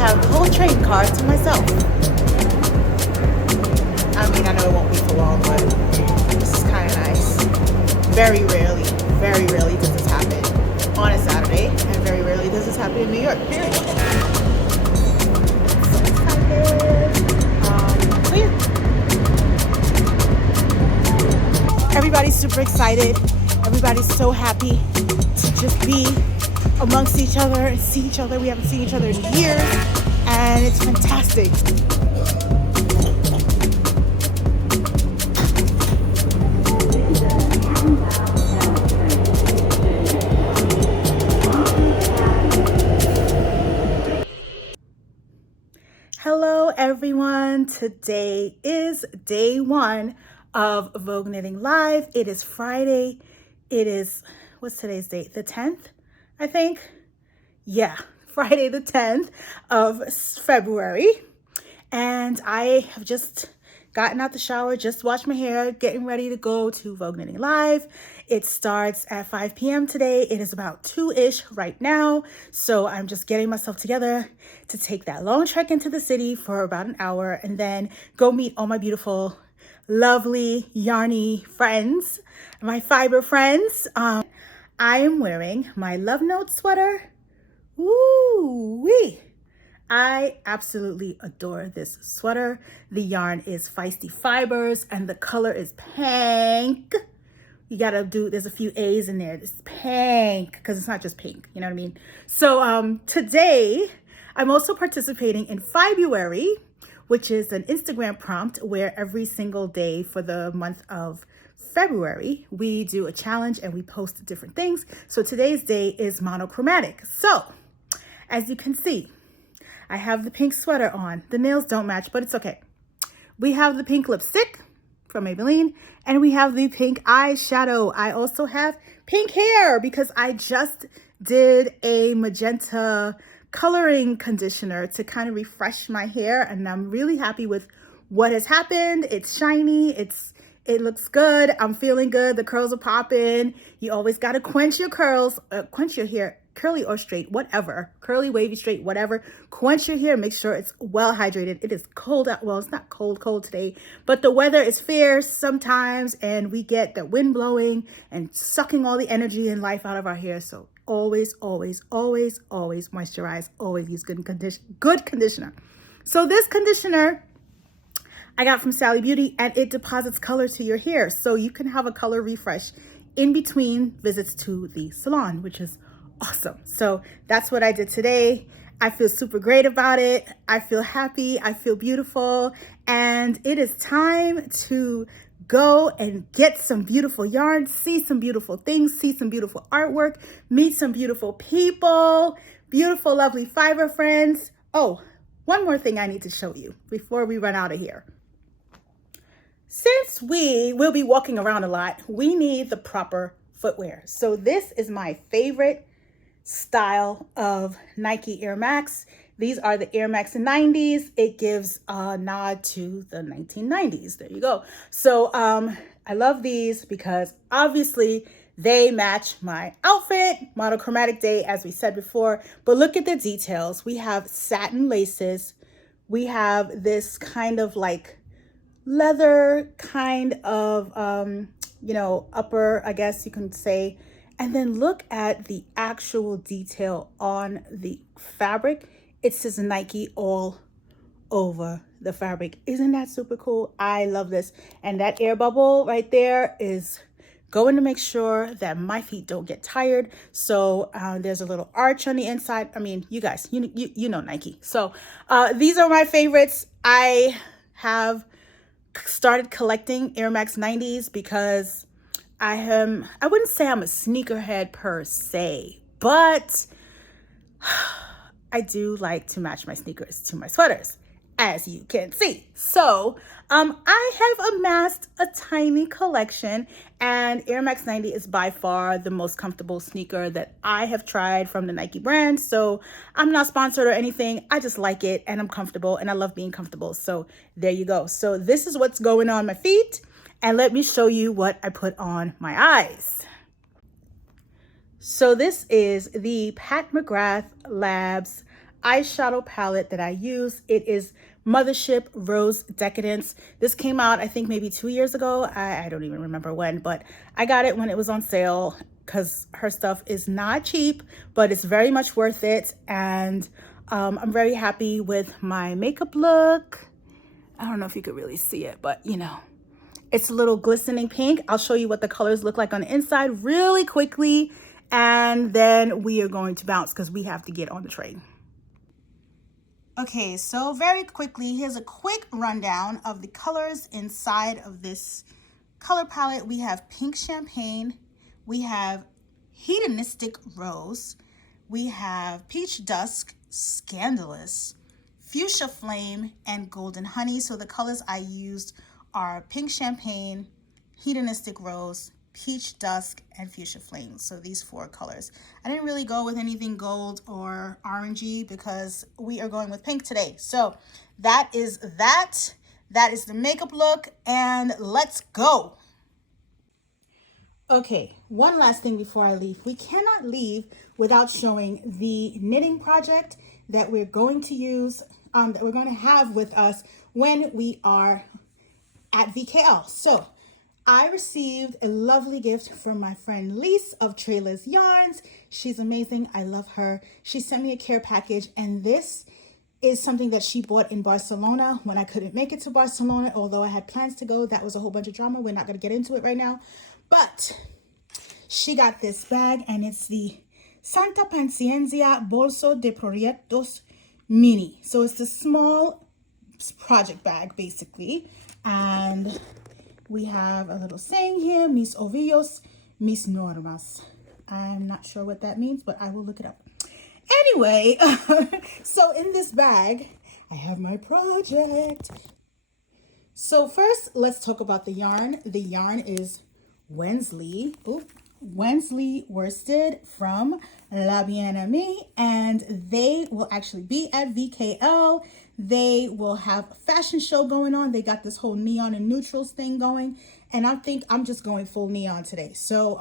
have the whole train car to myself. I mean, I know it won't be for long, but this is kind of nice. Very rarely does this happen on a Saturday, and very rarely does this happen in New York, period. So excited. So yeah. Everybody's super excited. Everybody's so happy to just be amongst each other and see each other. We haven't seen each other in years, and it's fantastic. Hello everyone, today is day one of Vogue Knitting Live. It is Friday. It is, what's today's date? The 10th, I think? Yeah, Friday the 10th of February. And I have just gotten out the shower, just washed my hair, getting ready to go to Vogue Knitting Live. It starts at 5 p.m. today. It is about 2-ish right now. So I'm just getting myself together to take that long trek into the city for about an hour and then go meet all my beautiful, lovely, yarny friends, my fiber friends. I am wearing my Love Note sweater. Woo-wee! I absolutely adore this sweater. The yarn is Feisty Fibers and the color is pink. You gotta do, there's a few A's in there. It's pink, because it's not just pink, you know what I mean? So today, I'm also participating in February, which is an Instagram prompt where every single day for the month of February, we do a challenge and we post different things. So today's day is monochromatic. So, as you can see, I have the pink sweater on. The nails don't match, but it's okay. We have the pink lipstick from Maybelline, and we have the pink eyeshadow. I also have pink hair because I just did a magenta coloring conditioner to kind of refresh my hair, and I'm really happy with what has happened. It's shiny, it looks good, I'm feeling good, the curls are popping. You always got to quench your curls, quench your hair, curly or straight, whatever, curly, wavy, straight, whatever. Quench your hair, make sure it's well hydrated. It is cold out. Well, it's not cold today, but the weather is fierce sometimes, and we get the wind blowing and sucking all the energy and life out of our hair. So always moisturize, always use good conditioner. So this conditioner I got from Sally Beauty, and it deposits color to your hair, so you can have a color refresh in between visits to the salon, which is awesome. So that's what I did today. I feel super great about it. I feel happy. I feel beautiful. And it is time to go and get some beautiful yarn, see some beautiful things, see some beautiful artwork, meet some beautiful people, beautiful, lovely fiber friends. Oh, one more thing I need to show you before we run out of here. Since we will be walking around a lot, we need the proper footwear. So this is my favorite style of Nike Air Max. These are the Air Max 90s. It gives a nod to the 1990s. There you go. So I love these because obviously they match my outfit, monochromatic day, as we said before. But look at the details. We have satin laces. We have this kind of like leather kind of, upper, I guess you can say. And then look at the actual detail on the fabric. It says Nike all over the fabric. Isn't that super cool? I love this. And that air bubble right there is going to make sure that my feet don't get tired. So there's a little arch on the inside. I mean, you guys, you know Nike. So these are my favorites. I have started collecting Air Max 90s because I wouldn't say I'm a sneakerhead per se, but I do like to match my sneakers to my sweaters, as you can see. So I have amassed a tiny collection, and Air Max 90 is by far the most comfortable sneaker that I have tried from the Nike brand. So I'm not sponsored or anything. I just like it, and I'm comfortable, and I love being comfortable. So there you go. So this is what's going on my feet. And let me show you what I put on my eyes. So this is the Pat McGrath Labs eyeshadow palette that I use. It is Mothership Rose Decadence. This came out, I think, maybe 2 years ago. I don't even remember when, but I got it when it was on sale because her stuff is not cheap, but it's very much worth it. And I'm very happy with my makeup look. I don't know if you could really see it, but you know, it's a little glistening pink. I'll show you what the colors look like on the inside really quickly, and then we are going to bounce because we have to get on the train. Okay, so very quickly, here's a quick rundown of the colors inside of this color palette. We have Pink Champagne, we have Hedonistic Rose, we have Peach Dusk, Scandalous, Fuchsia Flame, and Golden Honey. So the colors I used are Pink Champagne, Hedonistic Rose, Peach Dusk, and Fuchsia Flame. So these 4 colors. I didn't really go with anything gold or orangey because we are going with pink today. So that is that. That is the makeup look, and let's go. Okay, one last thing before I leave. We cannot leave without showing the knitting project that we're going to use, that we're going to have with us when we are at VKL. So I received a lovely gift from my friend Lise of Trailer's Yarns. She's amazing. I love her. She sent me a care package, and this is something that she bought in Barcelona when I couldn't make it to Barcelona, although I had plans to go. That was a whole bunch of drama. We're not going to get into it right now. But she got this bag, and it's the Santa Paciencia Bolso de Proyectos Mini. So it's the small project bag, basically. And we have a little saying here, mis ovillos, mis normas. I'm not sure what that means, but I will look it up. Anyway, so in this bag, I have my project. So first, let's talk about the yarn. The yarn is Wensley worsted from La Bien-Aimée, and they will actually be at VKL. They will have a fashion show going on. They got this whole neon and neutrals thing going, and I think I'm just going full neon today. So,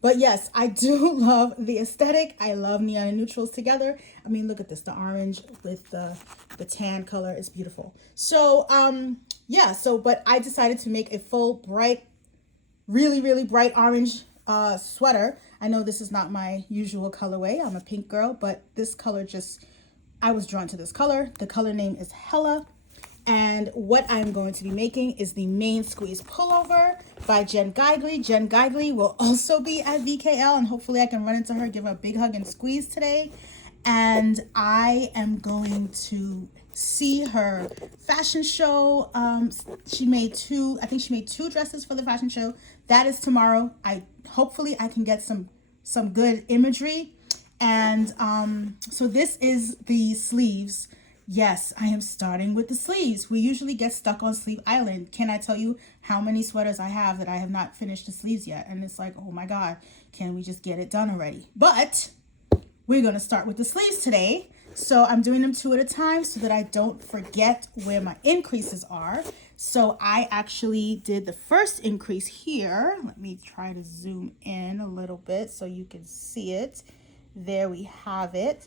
but yes, I do love the aesthetic. I love neon and neutrals together. I mean, look at this, the orange with the tan color is beautiful. So, yeah, but I decided to make a full bright, really bright orange sweater. I know this is not my usual colorway. I'm a pink girl, but this color I was drawn to this color. The color name is Hella. And what I'm going to be making is the main squeeze pullover by Jen Geigley. Jen Geigley will also be at VKL, and hopefully I can run into her, give her a big hug and squeeze today. And I am going to see her fashion show. She made 2 dresses for the fashion show. That is tomorrow. Hopefully I can get some good imagery. And so this is the sleeves. Yes, I am starting with the sleeves. We usually get stuck on Sleeve Island. Can I tell you how many sweaters I have that I have not finished the sleeves yet? And it's like, oh my God, can we just get it done already? But we're gonna start with the sleeves today. So I'm doing them 2 at a time so that I don't forget where my increases are. So I actually did the first increase here. Let me try to zoom in a little bit so you can see it. There we have it.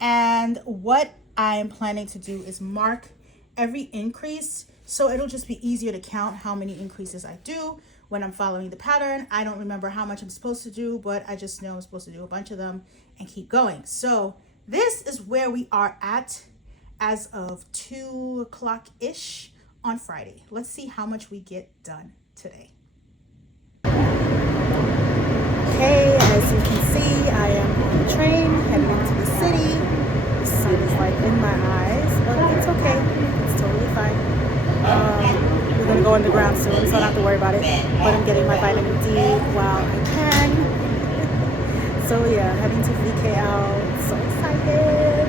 And what I am planning to do is mark every increase, so it'll just be easier to count how many increases I do when I'm following the pattern. I don't remember how much I'm supposed to do, but I just know I'm supposed to do a bunch of them and keep going. So this is where we are at as of 2 o'clock-ish on Friday. Let's see how much we get done today. Okay, as you can see, I am on the train heading into the city. The sun is like in my eyes, but it's okay. It's totally fine. We're gonna go underground soon, so I don't have to worry about it. But I'm getting my vitamin D while I can. So yeah, heading to VKL. So excited.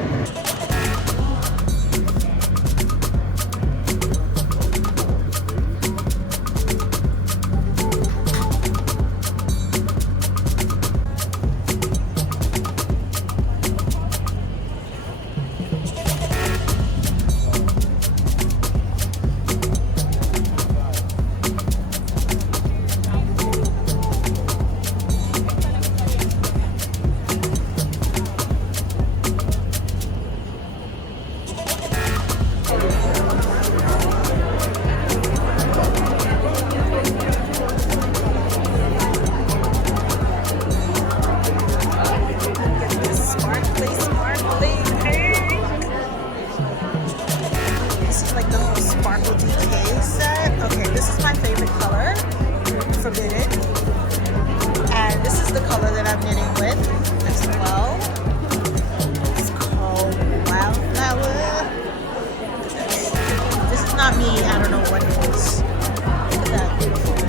Sparkle DK set. Okay, this is my favorite color, Forbidden. And this is the color that I'm knitting with as well. It's called Wildflower. This is not me, I don't know what it is. Look at that beautifulness.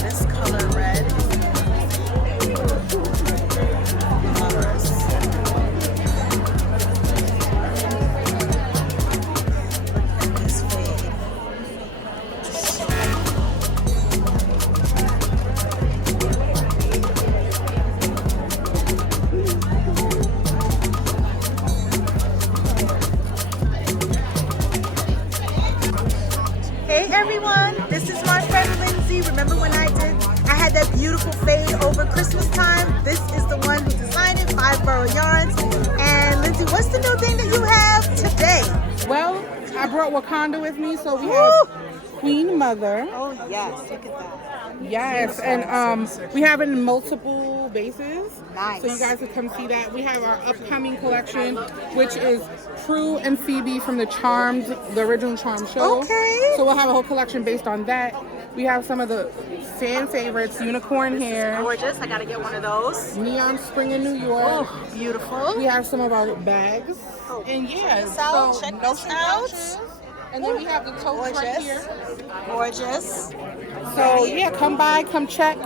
This color red. Hey everyone, this is my friend Lindsay. Remember when I had that beautiful fade over Christmas time? This is the one who designed it, 5 Borough Yarns. And Lindsay, what's the new thing that you have today? Well, I brought Wakanda with me, so we have Queen Mother. Oh yes, look at that. Yes, and we have it in multiple bases. Nice. So you guys can come see that. We have our upcoming collection, which is Prue and Phoebe from the original Charmed show. Okay. So we'll have a whole collection based on that. We have some of the fan favorites, unicorn hair. Gorgeous, I gotta get one of those. Neon Spring in New York. Oh, beautiful. We have some of our bags. Oh, And yeah, check this out. And then we have the totes right here. Gorgeous. So yeah, come by, come check.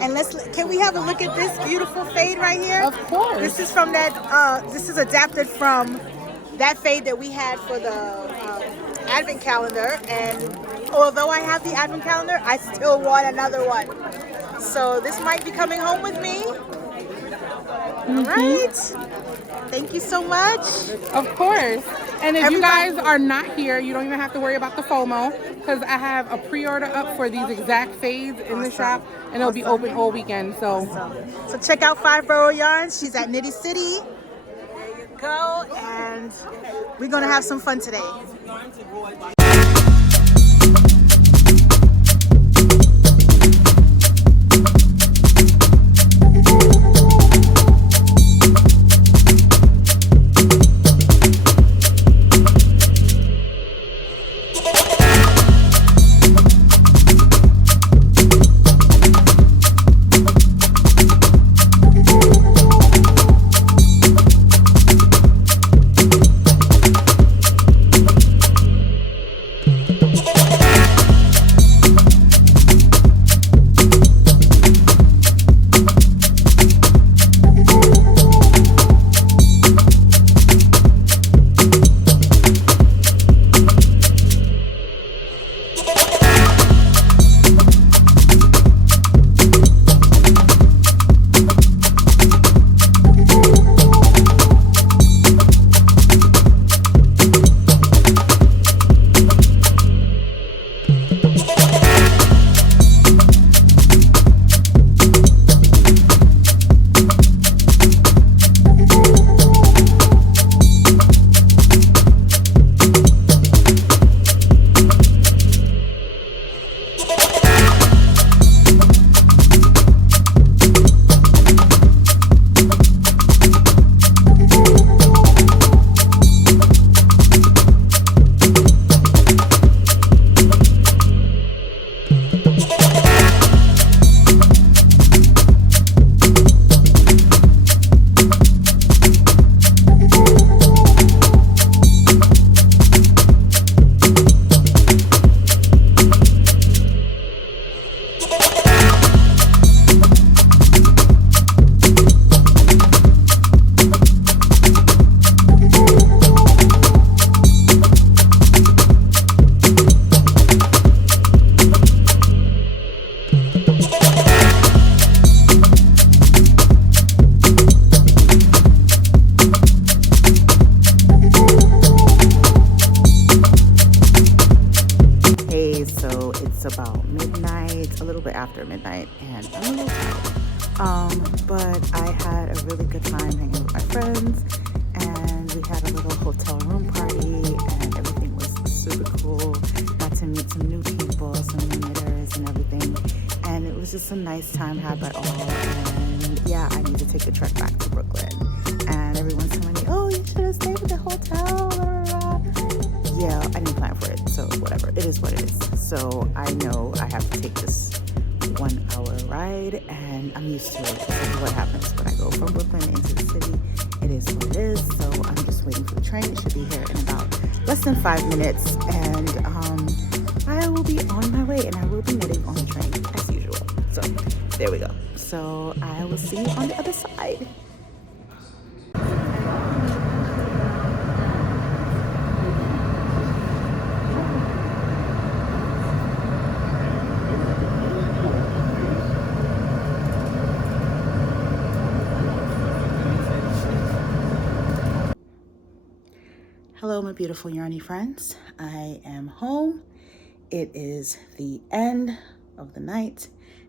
And can we have a look at this beautiful fade right here? Of course. This is from that, this is adapted from that fade that we had for the advent calendar. And although I have the advent calendar, I still want another one. So this might be coming home with me. All right. Thank you so much. Of course. And if you guys are not here, you don't even have to worry about the FOMO, because I have a pre-order up for these exact fades in the shop, and it'll be open all weekend. So check out 5 Borough Yarns. She's at Nitty City. There you go. And we're going to have some fun today. after midnight, and I'm a little tired. But I had a really good time hanging with my friends, and we had a little hotel room party, and everything was super cool. Got to meet some new people. a nice time had by all. And yeah, I need to take the trek back to Brooklyn. And everyone's telling me, oh, you should have stayed at the hotel. Blah, blah, blah. Yeah, I didn't plan for it. So whatever. It is what it is. So I know I have to take this 1 hour ride, and I'm used to it. This is what happens when I go from Brooklyn into the city. It is what it is. So I'm just waiting for the train. It should be here in about less than 5 minutes, and I will be on my way, and I will be knitting on the train as usual. So there we go. So I will see you on the other side. Hello, my beautiful yarny friends. I am home. It is the end of the night.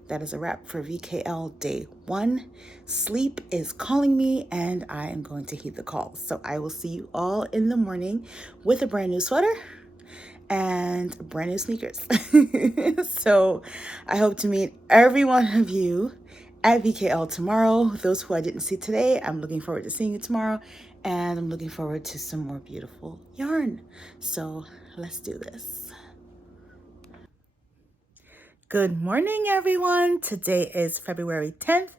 That is a wrap for VKL day 1. Sleep is calling me, and I am going to heed the call. So I will see you all in the morning with a brand new sweater and brand new sneakers. So I hope to meet every one of you at VKL tomorrow. Those who I didn't see today, I'm looking forward to seeing you tomorrow. And I'm looking forward to some more beautiful yarn. So let's do this. Good morning, everyone. Today is February 10th.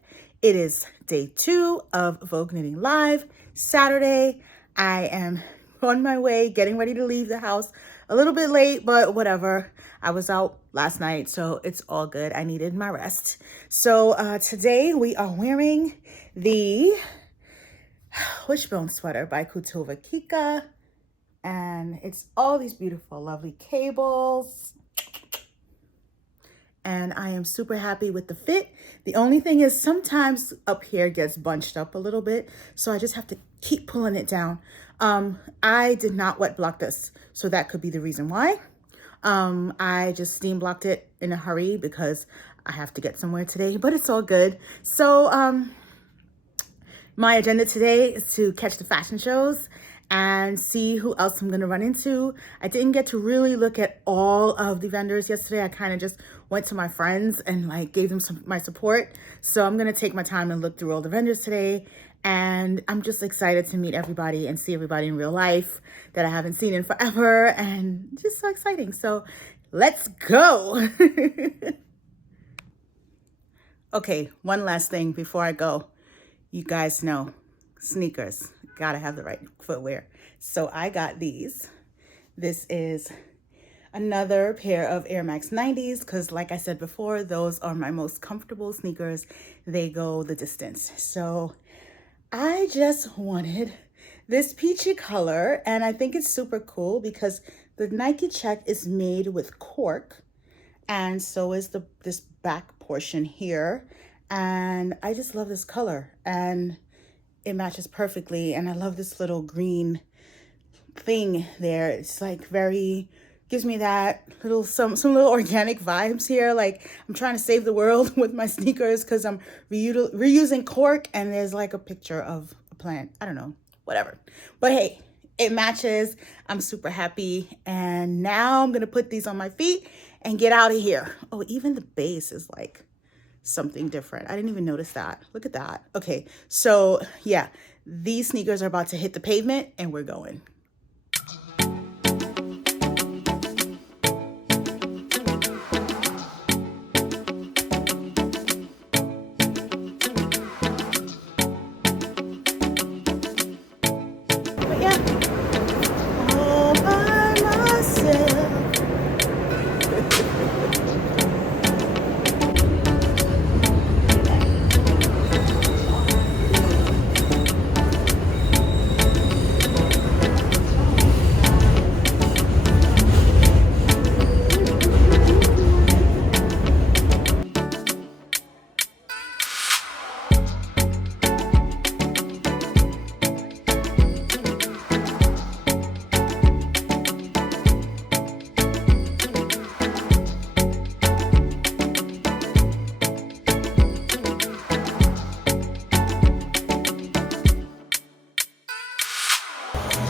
It is day 2 of Vogue Knitting Live, Saturday. I am on my way, getting ready to leave the house. A little bit late, but whatever. I was out last night, so it's all good. I needed my rest. So today we are wearing the Wishbone sweater by Kutovakika, and it's all these beautiful, lovely cables. And I am super happy with the fit. The only thing is sometimes up here gets bunched up a little bit, so I just have to keep pulling it down. I did not wet block this, so that could be the reason why. I just steam blocked it in a hurry because I have to get somewhere today, but it's all good. So my agenda today is to catch the fashion shows and see who else I'm gonna run into. I didn't get to really look at all of the vendors yesterday. I kind of just went to my friends and like gave them my support. So I'm gonna take my time and look through all the vendors today. And I'm just excited to meet everybody and see everybody in real life that I haven't seen in forever, and just so exciting. So let's go. Okay, one last thing before I go. You guys know, sneakers, gotta have the right footwear. So I got these. This is another pair of Air Max 90s, because like I said before, those are my most comfortable sneakers. They go the distance. So I just wanted this peachy color, and I think it's super cool because the Nike check is made with cork, and so is this back portion here. And I just love this color, and it matches perfectly. And I love this little green thing there. It's like gives me that some little organic vibes here. Like I'm trying to save the world with my sneakers because I'm reusing cork, and there's like a picture of a plant. I don't know, whatever. But hey, it matches. I'm super happy. And now I'm gonna put these on my feet and get out of here. Oh, even the base is like something different. I didn't even notice that. Look at that. Okay, so yeah, these sneakers are about to hit the pavement, and we're going. But yeah, all by myself.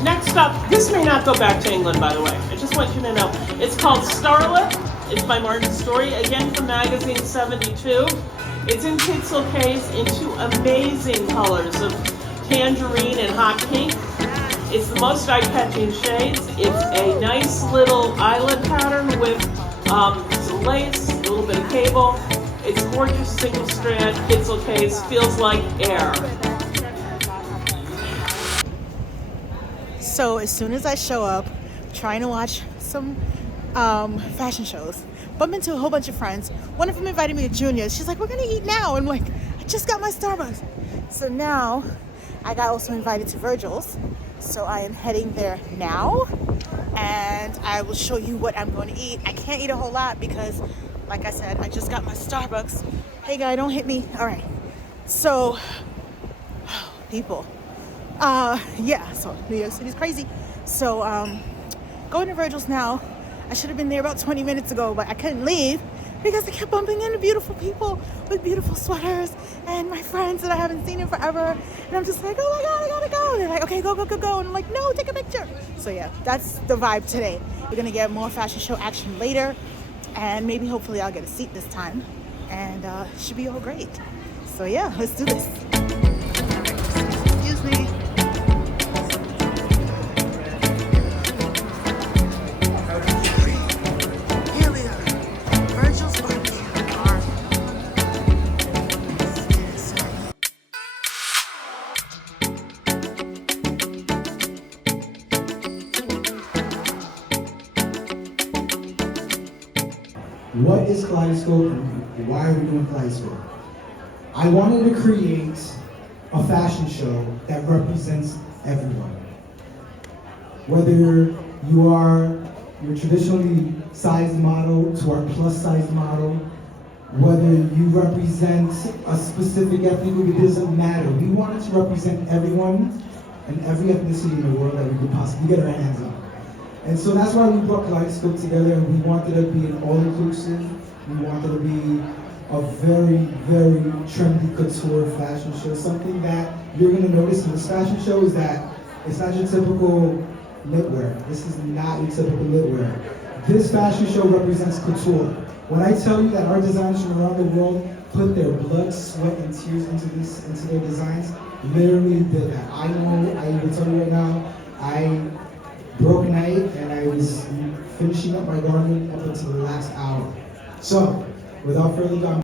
Next up, this may not go back to England, by the way. I just want you to know. It's called Starlet It's by Martin Story, again from magazine 72. It's in pencil case in two amazing colors of tangerine and hot pink. It's the most eye-catching shades. It's a nice little eyelet pattern with some lace, a little bit of cable. It's gorgeous single strand pencil case, feels like air. So as soon as I show up, trying to watch some fashion shows, bump into a whole bunch of friends. One of them invited me to Junior's. She's like, we're gonna eat now. And I'm like, I just got my Starbucks. So now I got also invited to Virgil's. So I am heading there now and I will show you what I'm going to eat. I can't eat a whole lot because, like I said, I just got my Starbucks. Hey guy, don't hit me. All right. So, people. Yeah, so New York City's crazy. So, going to Virgil's now. I should have been there about 20 minutes ago, but I couldn't leave because I kept bumping into beautiful people with beautiful sweaters and my friends that I haven't seen in forever. And I'm just like, oh my God, I gotta go. And they're like, okay, go, go, go, go. And I'm like, no, take a picture. So yeah, that's the vibe today. We're gonna get more fashion show action later. And maybe hopefully I'll get a seat this time. And it should be all great. So yeah, let's do this. Excuse me. What is Kaleidoscope and why are we doing Kaleidoscope? I wanted to create a fashion show that represents everyone. Whether you are your traditionally sized model to our plus sized model, whether you represent a specific ethnic group, it doesn't matter. We wanted to represent everyone and every ethnicity in the world that we could possibly get our hands on. And so that's why we brought Kaleidoscope together, and we wanted it to be an all-inclusive. We wanted it to be a very, very trendy couture fashion show. Something that you're gonna notice in this fashion show is that it's not your typical knitwear. This is not your typical knitwear. This fashion show represents couture. When I tell you that our designers from around the world put their blood, sweat, and tears into their designs, literally did that. I know, I will tell you right now, I broke night and I was finishing up my garment up until the last hour. So, without further ado,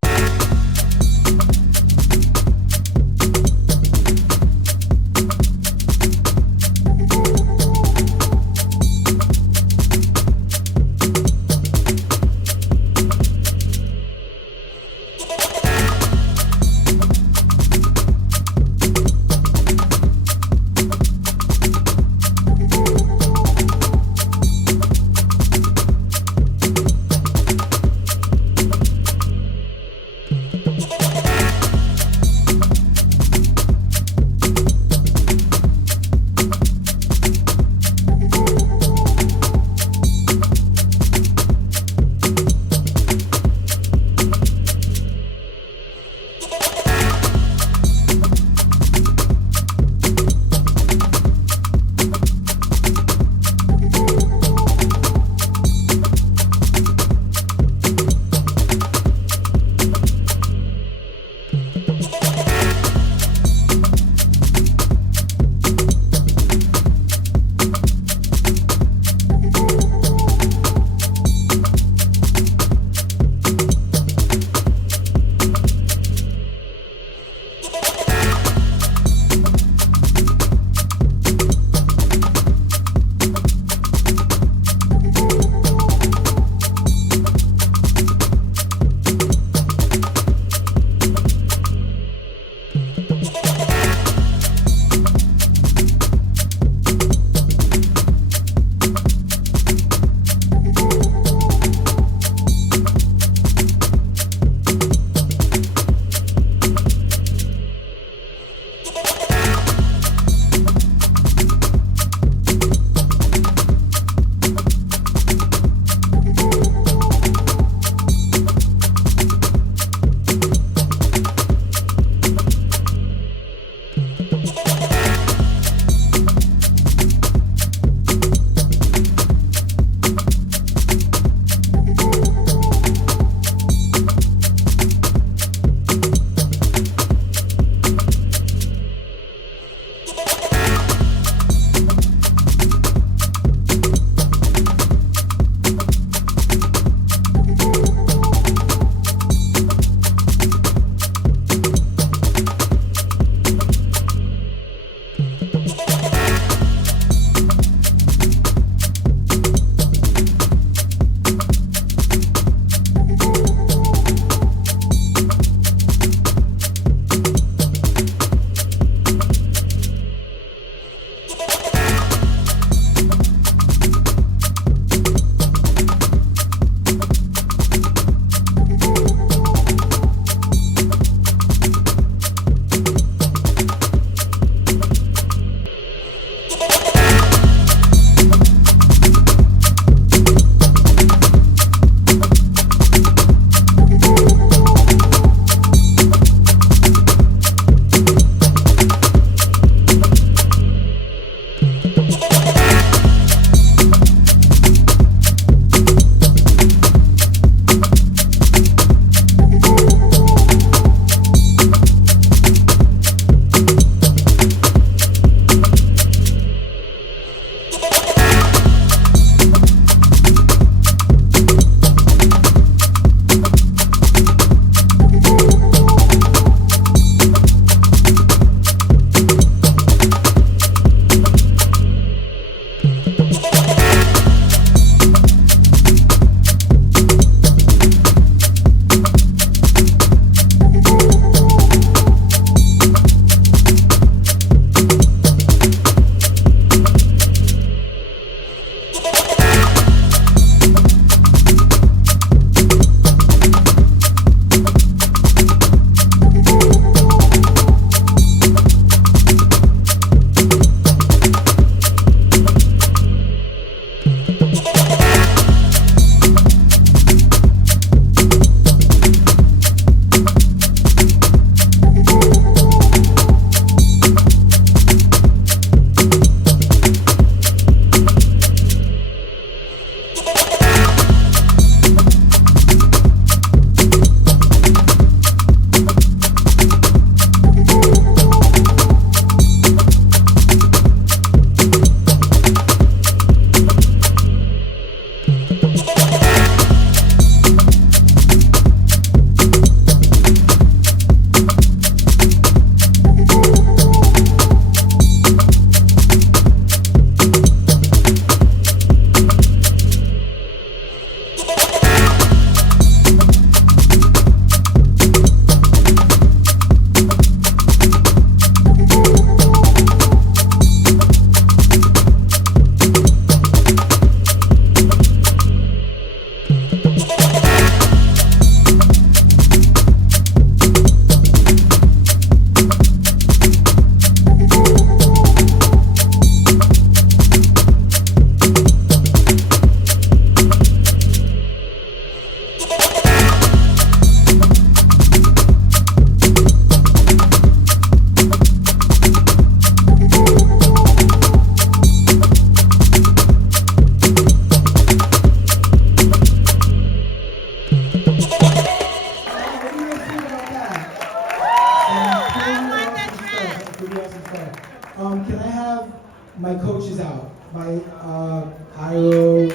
Cairo,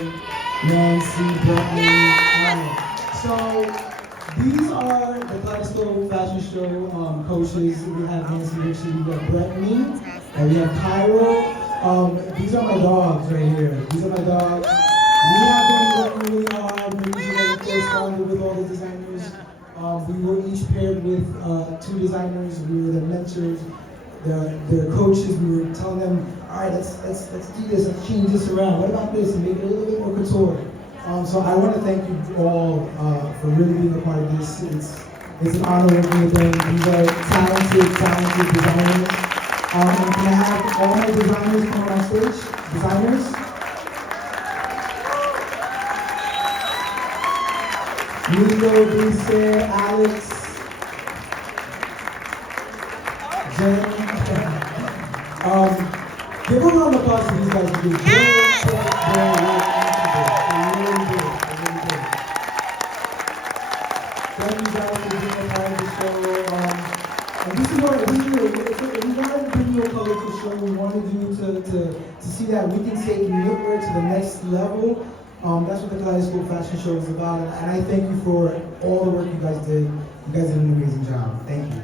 Nancy, Brittany. So these are the Kaleidoscope Fashion Show coaches. We have Nancy, Ricci, we have Brittany, and we have Cairo. These are my dogs right here. These are my dogs. We have been working really hard, making sure that we corresponded with all the designers. We were each paired with 2 designers. We were their mentors, their coaches. We were telling them, all right, let's do this, let's change this around. What about this, and make it a little bit more couture. So I want to thank you all for really being a part of this. It's an honor working with them. These are talented designers. And can I have all my designers come on stage? Designers? Nico, Lisa, Alex, Jen. Give a round of applause for these guys. They really did. Thank you guys for being a part of the show. And this is what we wanted to bring you a colorful show. We wanted you to see that we can take knitwear to the next level. That's what the Kaleidoscope Fashion Show is about, and I thank you for all the work you guys did. You guys did an amazing job. Thank you.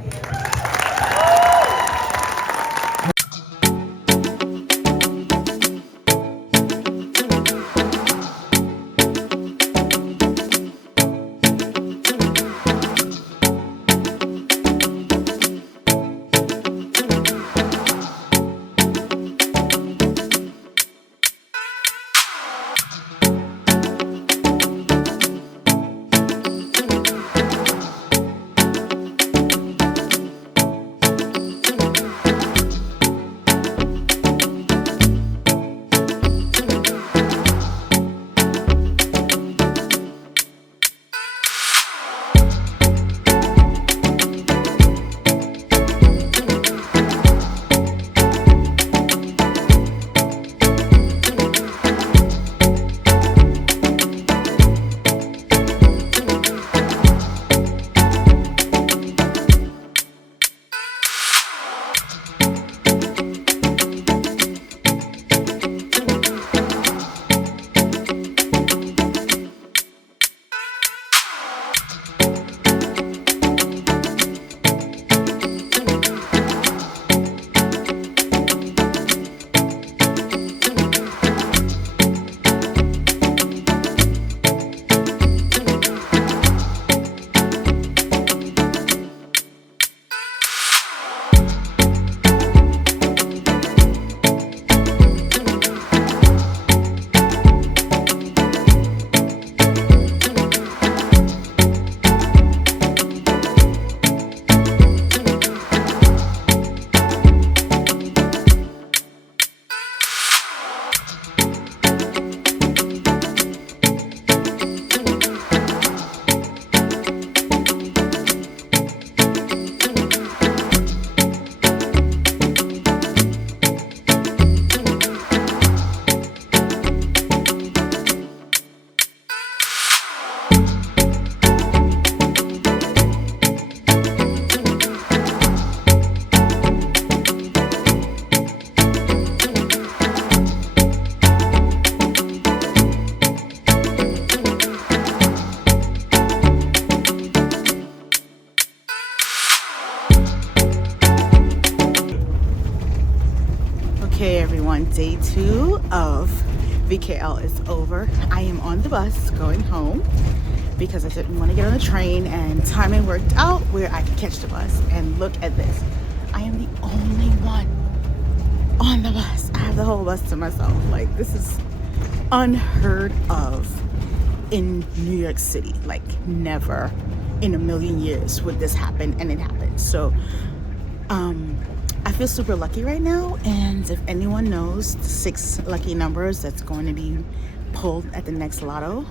Day 2 of VKL is over. I am on the bus going home because I didn't want to get on the train, and timing worked out where I could catch the bus. And look at this. I am the only one on the bus. I have the whole bus to myself. Like, this is unheard of in New York City. Like, never in a million years would this happen, and it happened. So I feel super lucky right now, and if anyone knows the 6 lucky numbers that's going to be pulled at the next lotto,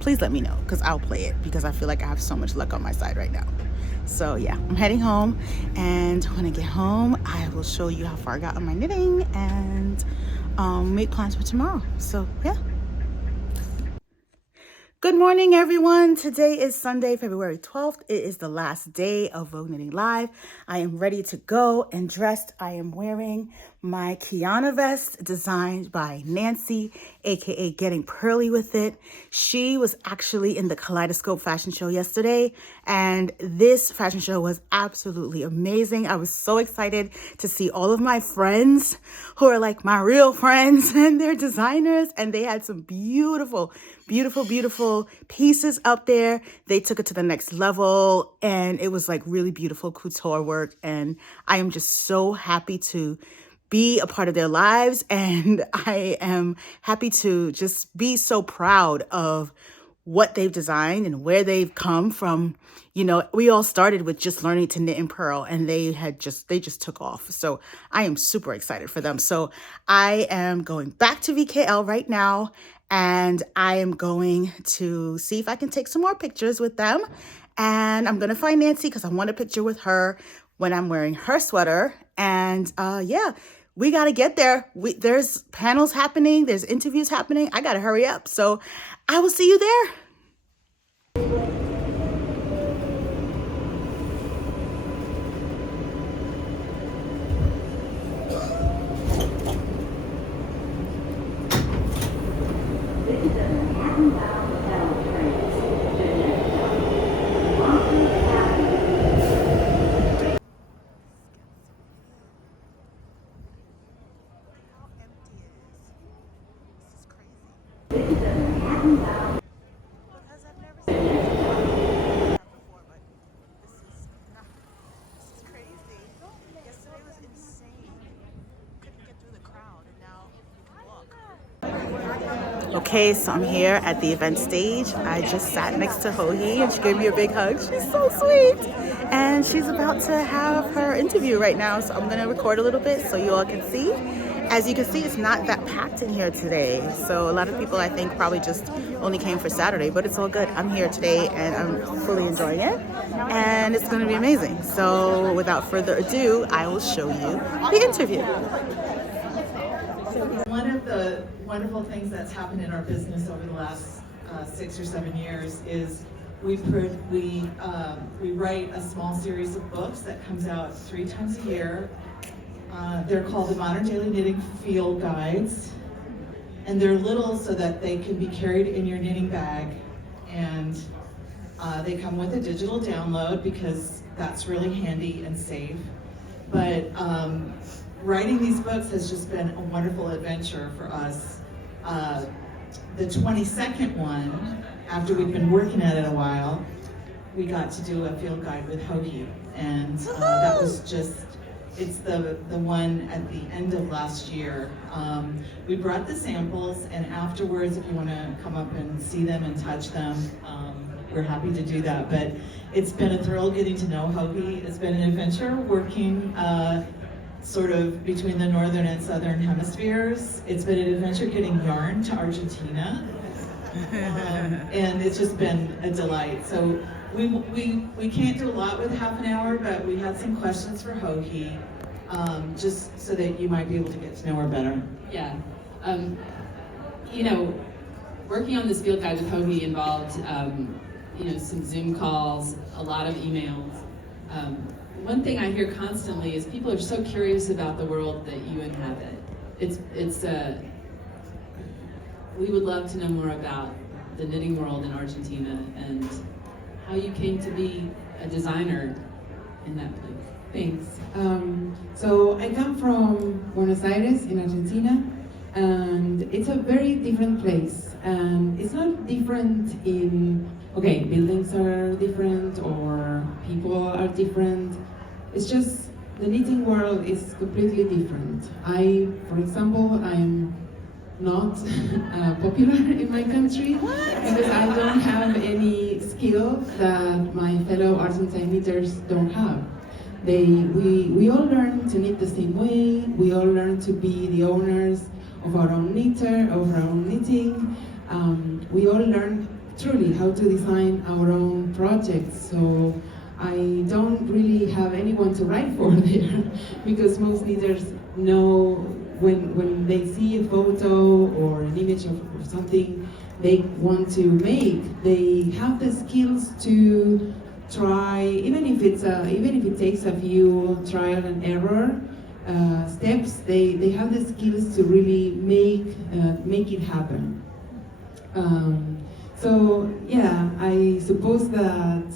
please let me know, because I'll play it, because I feel like I have so much luck on my side right now. So yeah, I'm heading home, and when I get home I will show you how far I got on my knitting and make plans for tomorrow. So yeah. Good morning, everyone. Today is Sunday, February 12th. It is the last day of Vogue Knitting Live. I am ready to go and dressed. I am wearing my Kyanna vest designed by Nancy, aka Getting Pearly with It. She was actually in the Kaleidoscope Fashion Show yesterday, and this fashion show was absolutely amazing. I was so excited to see all of my friends who are like my real friends, and they're designers, and they had some beautiful, beautiful, beautiful pieces up there. They took it to the next level, and it was like really beautiful couture work, and I am just so happy to be a part of their lives, and I am happy to just be so proud of what they've designed and where they've come from. You know, we all started with just learning to knit and purl, and they just took off. So I am super excited for them. So I am going back to VKL right now, and I am going to see if I can take some more pictures with them. And I'm going to find Nancy because I want a picture with her when I'm wearing her sweater. And yeah, we got to get there. There's panels happening. There's interviews happening. I got to hurry up. So I will see you there. Okay, so I'm here at the event stage. I just sat next to Hohi, and she gave me a big hug. She's so sweet. And she's about to have her interview right now, so I'm gonna record a little bit so you all can see. As you can see, it's not that packed in here today. So a lot of people, I think, probably just only came for Saturday, but it's all good. I'm here today and I'm fully enjoying it, and it's gonna be amazing. So without further ado, I will show you the interview. One of the wonderful things that's happened in our business over the last 6 or 7 years is we write a small series of books that comes out 3 times a year. They're called the Modern Daily Knitting Field Guides, and they're little so that they can be carried in your knitting bag, and they come with a digital download because that's really handy and safe. But writing these books has just been a wonderful adventure for us. The 22nd one, after we've been working at it a while, we got to do a field guide with Hohi, and that was just, it's the one at the end of last year. We brought the samples, and afterwards, if you want to come up and see them and touch them, we're happy to do that. But it's been a thrill getting to know Hohi. It's been an adventure working sort of between the northern and southern hemispheres. It's been an adventure getting yarn to Argentina, and it's just been a delight. So we can't do a lot with half an hour, but we had some questions for Hohi, just so that you might be able to get to know her better. Yeah, you know, working on this field guide with Hohi involved, you know, some Zoom calls, a lot of emails. One thing I hear constantly is people are so curious about the world that you inhabit. We would love to know more about the knitting world in Argentina and how you came to be a designer in that place. Thanks. So I come from Buenos Aires in Argentina, and it's a very different place. And it's not different in, okay, buildings are different or people are different. It's just the knitting world is completely different. For example, I'm not popular in my country because I don't have any skills that my fellow Argentine knitters don't have. We all learn to knit the same way. We all learn to be the owners of our own knitter, of our own knitting. We all learn truly how to design our own projects. So I don't really have anyone to write for there because most knitters know when they see a photo or an image of something they want to make, they have the skills to try, even if it takes a few trial and error, steps, they have the skills to really make it happen. So yeah, I suppose that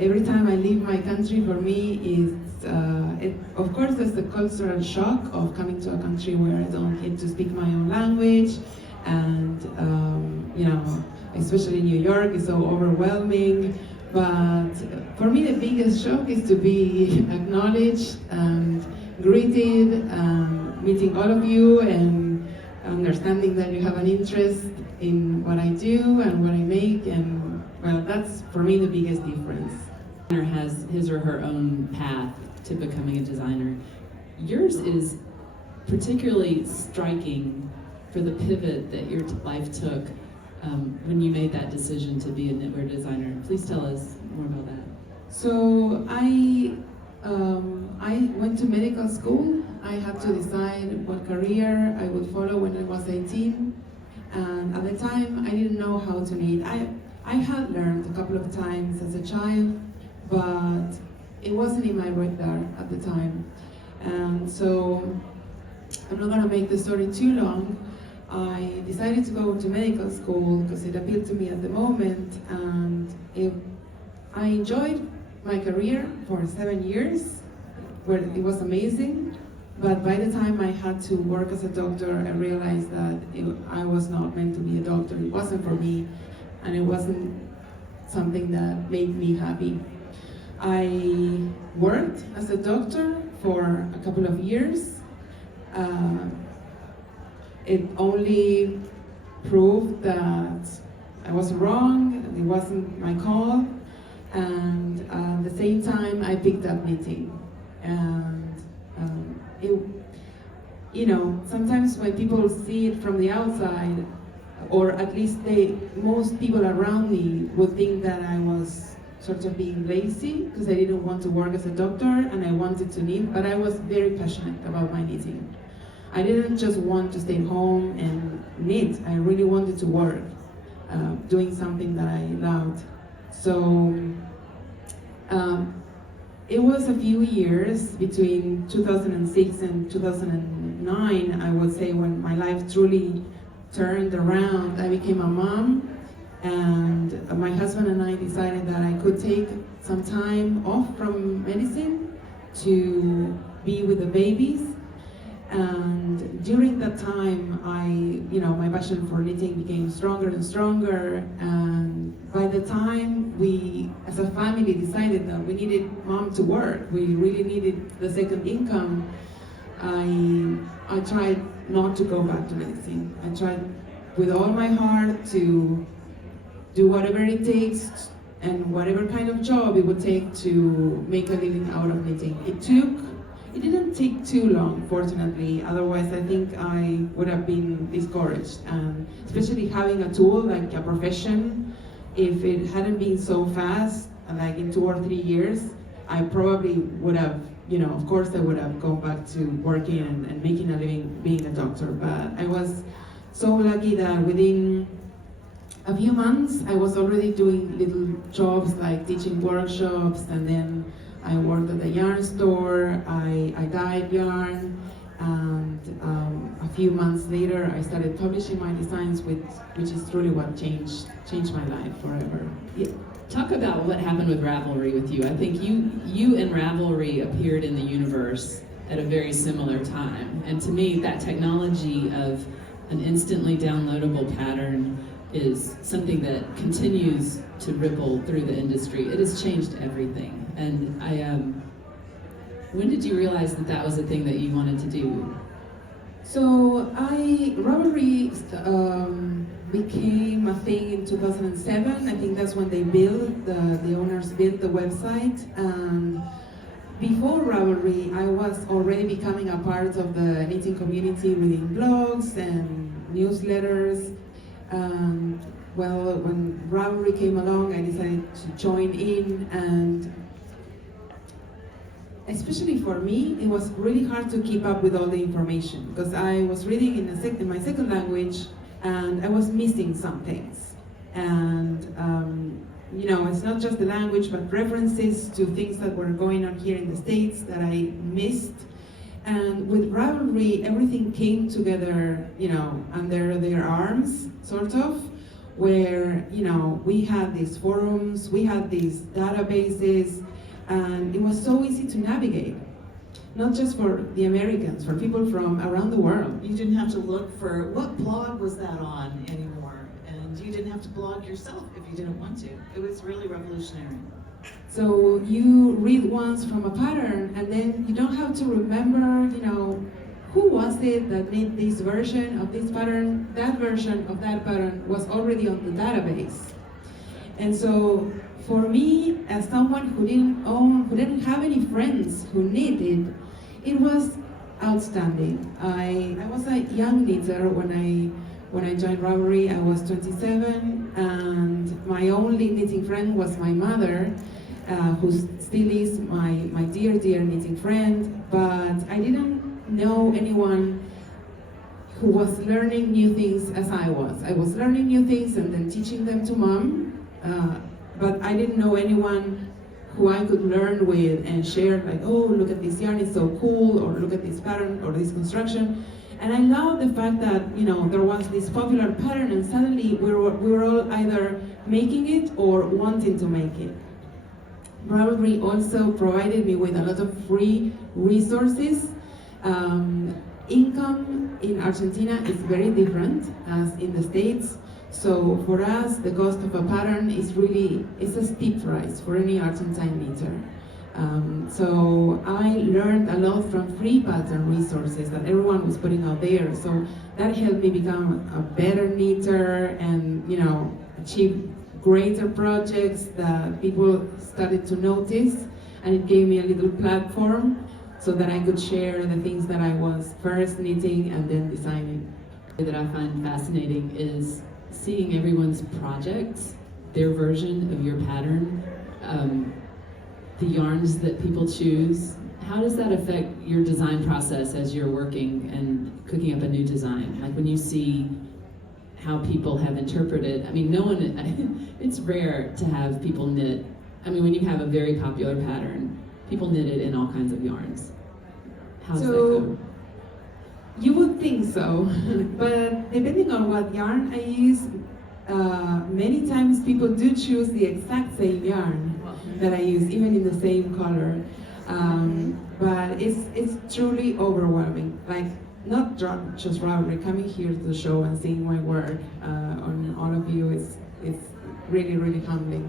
every time I leave my country, for me, of course, there's the cultural shock of coming to a country where I don't get to speak my own language, and especially New York is so overwhelming. But for me, the biggest shock is to be acknowledged and greeted, meeting all of you, and understanding that you have an interest in what I do and what I make, and well, that's for me the biggest difference. Has his or her own path to becoming a designer. Yours is particularly striking for the pivot that your life took when you made that decision to be a knitwear designer. Please tell us more about that. So I went to medical school. I had to decide what career I would follow when I was 18. And at the time, I didn't know how to knit. I had learned a couple of times as a child, but it wasn't in my radar at the time. And so, I'm not gonna make the story too long. I decided to go to medical school because it appealed to me at the moment, and I enjoyed my career for 7 years, where it was amazing. But by the time I had to work as a doctor, I realized that I was not meant to be a doctor. It wasn't for me, and it wasn't something that made me happy. I worked as a doctor for a couple of years. It only proved that I was wrong, it wasn't my call, and at the same time I picked up knitting. And sometimes when people see it from the outside, or at least most people around me would think that I was sort of being lazy because I didn't want to work as a doctor and I wanted to knit, but I was very passionate about my knitting. I didn't just want to stay home and knit, I really wanted to work, doing something that I loved. So it was a few years between 2006 and 2009, I would say, when my life truly turned around. I became a mom, and my husband and I decided that I could take some time off from medicine to be with the babies. And during that time, my passion for knitting became stronger and stronger. And by the time we, as a family, decided that we needed mom to work, we really needed the second income, I tried not to go back to medicine. I tried with all my heart to do whatever it takes and whatever kind of job it would take to make a living out of knitting. It didn't take too long, fortunately, otherwise I think I would have been discouraged. And especially having a tool like a profession, if it hadn't been so fast, like in 2 or 3 years, I probably would have, of course I would have gone back to working and making a living being a doctor. But I was so lucky that within a few months I was already doing little jobs like teaching workshops, and then I worked at a yarn store, I dyed yarn, and a few months later I started publishing my designs, which is truly what changed my life forever. Yeah. Talk about what happened with Ravelry with you. I think you and Ravelry appeared in the universe at a very similar time. And to me, that technology of an instantly downloadable pattern is something that continues to ripple through the industry. It has changed everything. And when did you realize that was a thing that you wanted to do? So Ravelry became a thing in 2007. I think that's when they built, the owners built the website. Before Ravelry, I was already becoming a part of the knitting community, reading blogs and newsletters. Well, when Ravelry came along, I decided to join in, and especially for me, it was really hard to keep up with all the information because I was reading in my second language and I was missing some things. And it's not just the language, but references to things that were going on here in the States that I missed. And with Ravelry, everything came together, you know, under their arms, sort of, where, you know, we had these forums, we had these databases, and it was so easy to navigate. Not just for the Americans, for people from around the world. You didn't have to look for what blog was that on anymore, and you didn't have to blog yourself if you didn't want to. It was really revolutionary. So you read once from a pattern, and then you don't have to remember, you know, who was it that made this version of this pattern? That version of that pattern was already on the database. And so for me, as someone who didn't have any friends who knitted, it was outstanding. I was a young knitter when I joined Ravelry. I was 27, and my only knitting friend was my mother, who still is my dear, dear knitting friend. But I didn't know anyone who was learning new things as I was. I was learning new things and then teaching them to mom, but I didn't know anyone who I could learn with and share, like, oh, look at this yarn, it's so cool, or look at this pattern or this construction. And I love the fact that, you know, there was this popular pattern, and suddenly we were all either making it or wanting to make it. Ravelry also provided me with a lot of free resources. Income in Argentina is very different as in the States. So for us, the cost of a pattern is a steep rise for any Argentine knitter. So I learned a lot from free pattern resources that everyone was putting out there. So that helped me become a better knitter and, you know, achieve greater projects that people started to notice. And it gave me a little platform so that I could share the things that I was first knitting and then designing. That I find fascinating is seeing everyone's projects, their version of your pattern, the yarns that people choose. How does that affect your design process as you're working and cooking up a new design? Like when you see how people have interpreted, I mean, no one, it's rare to have people knit. I mean, when you have a very popular pattern, people knit it in all kinds of yarns. How does that go? You would think so, but depending on what yarn I use, many times people do choose the exact same yarn that I use, even in the same color. But it's truly overwhelming. Like, not just Ravelry, coming here to the show and seeing my work on all of you is really, really humbling.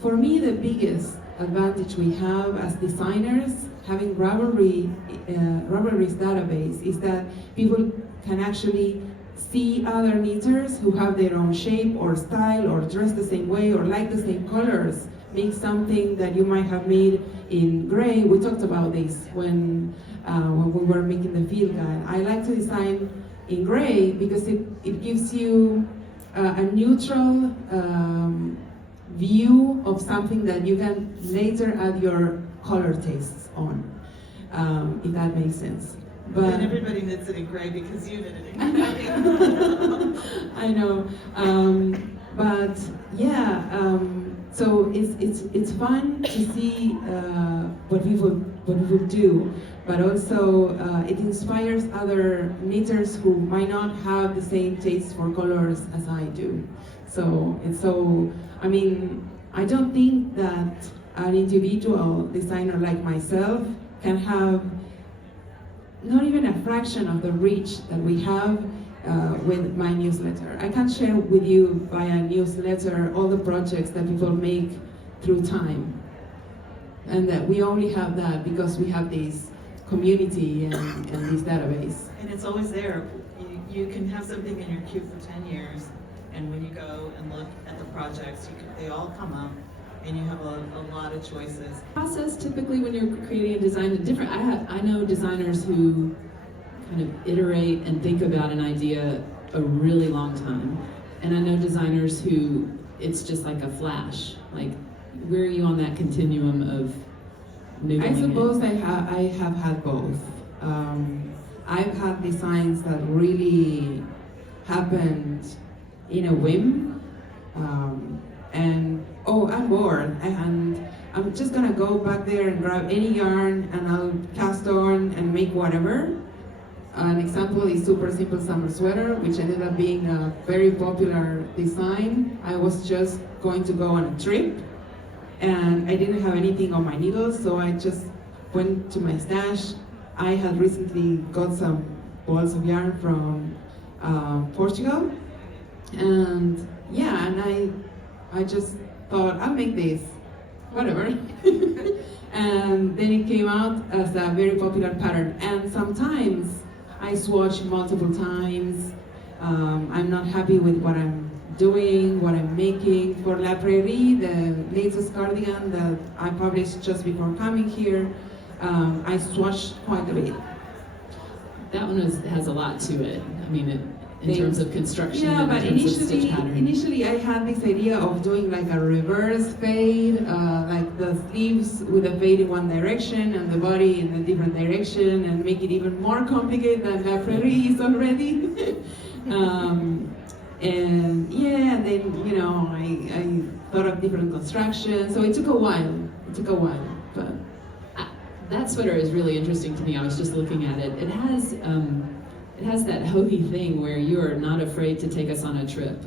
For me, the biggest advantage we have as designers, having Ravelry's database, is that people can actually see other knitters who have their own shape or style or dress the same way or like the same colors, make something that you might have made in gray. We talked about this when we were making the field guide. I like to design in gray because it gives you a neutral view of something that you can later add your color tastes on, if that makes sense. But and everybody knits it in gray because you knit it in gray. I know, but yeah. So it's fun to see what people do, but also it inspires other knitters who might not have the same taste for colors as I do. So I mean, I don't think that an individual designer like myself can have not even a fraction of the reach that we have with my newsletter. I can share with you via newsletter all the projects that people make through time. And that we only have that because we have this community and this database. And it's always there. You can have something in your queue for 10 years, and when you go and look at the projects, they all come up, and you have a lot of choices. Process typically when you're creating a design is different. I know designers who kind of iterate and think about an idea a really long time, and I know designers who it's just like a flash. Like, where are you on that continuum of noodling? I suppose I have had both. I've had designs that really happened in a whim, and oh, I'm bored, and I'm just gonna go back there and grab any yarn and I'll cast on and make whatever. An example is super simple summer sweater, which ended up being a very popular design. I was just going to go on a trip and I didn't have anything on my needles, so I just went to my stash. I had recently got some balls of yarn from Portugal, and yeah, and I just thought, I'll make this, whatever. And then it came out as a very popular pattern, and sometimes I swatch multiple times. I'm not happy with what I'm doing, what I'm making. For La Prairie, the latest cardigan that I published just before coming here, I swatched quite a bit. That one has a lot to it. I mean, in terms of construction, yeah, and but in terms of stitch pattern. initially I had this idea of doing like a reverse fade, like the sleeves with a fade in one direction and the body in a different direction, and make it even more complicated than La Prairie is already. And yeah, and then, you know, I thought of different constructions, so it took a while, but that sweater is really interesting to me. I was just looking at it. It has that hokey thing where you're not afraid to take us on a trip,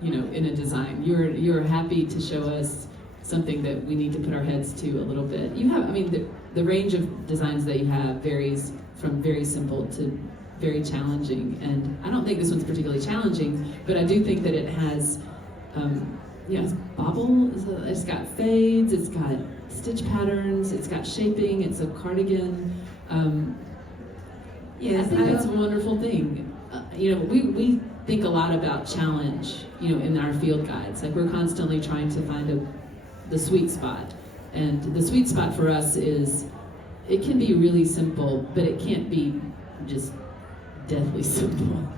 you know, in a design. You're happy to show us something that we need to put our heads to a little bit. You have, I mean, the range of designs that you have varies from very simple to very challenging, and I don't think this one's particularly challenging, but I do think that it has, it's bobble, it's got fades, it's got stitch patterns, it's got shaping, it's a cardigan. yes, I think that's a wonderful thing. You know, we think a lot about challenge, you know, in our field guides. Like, we're constantly trying to find the sweet spot. And the sweet spot for us is, it can be really simple, but it can't be just deathly simple.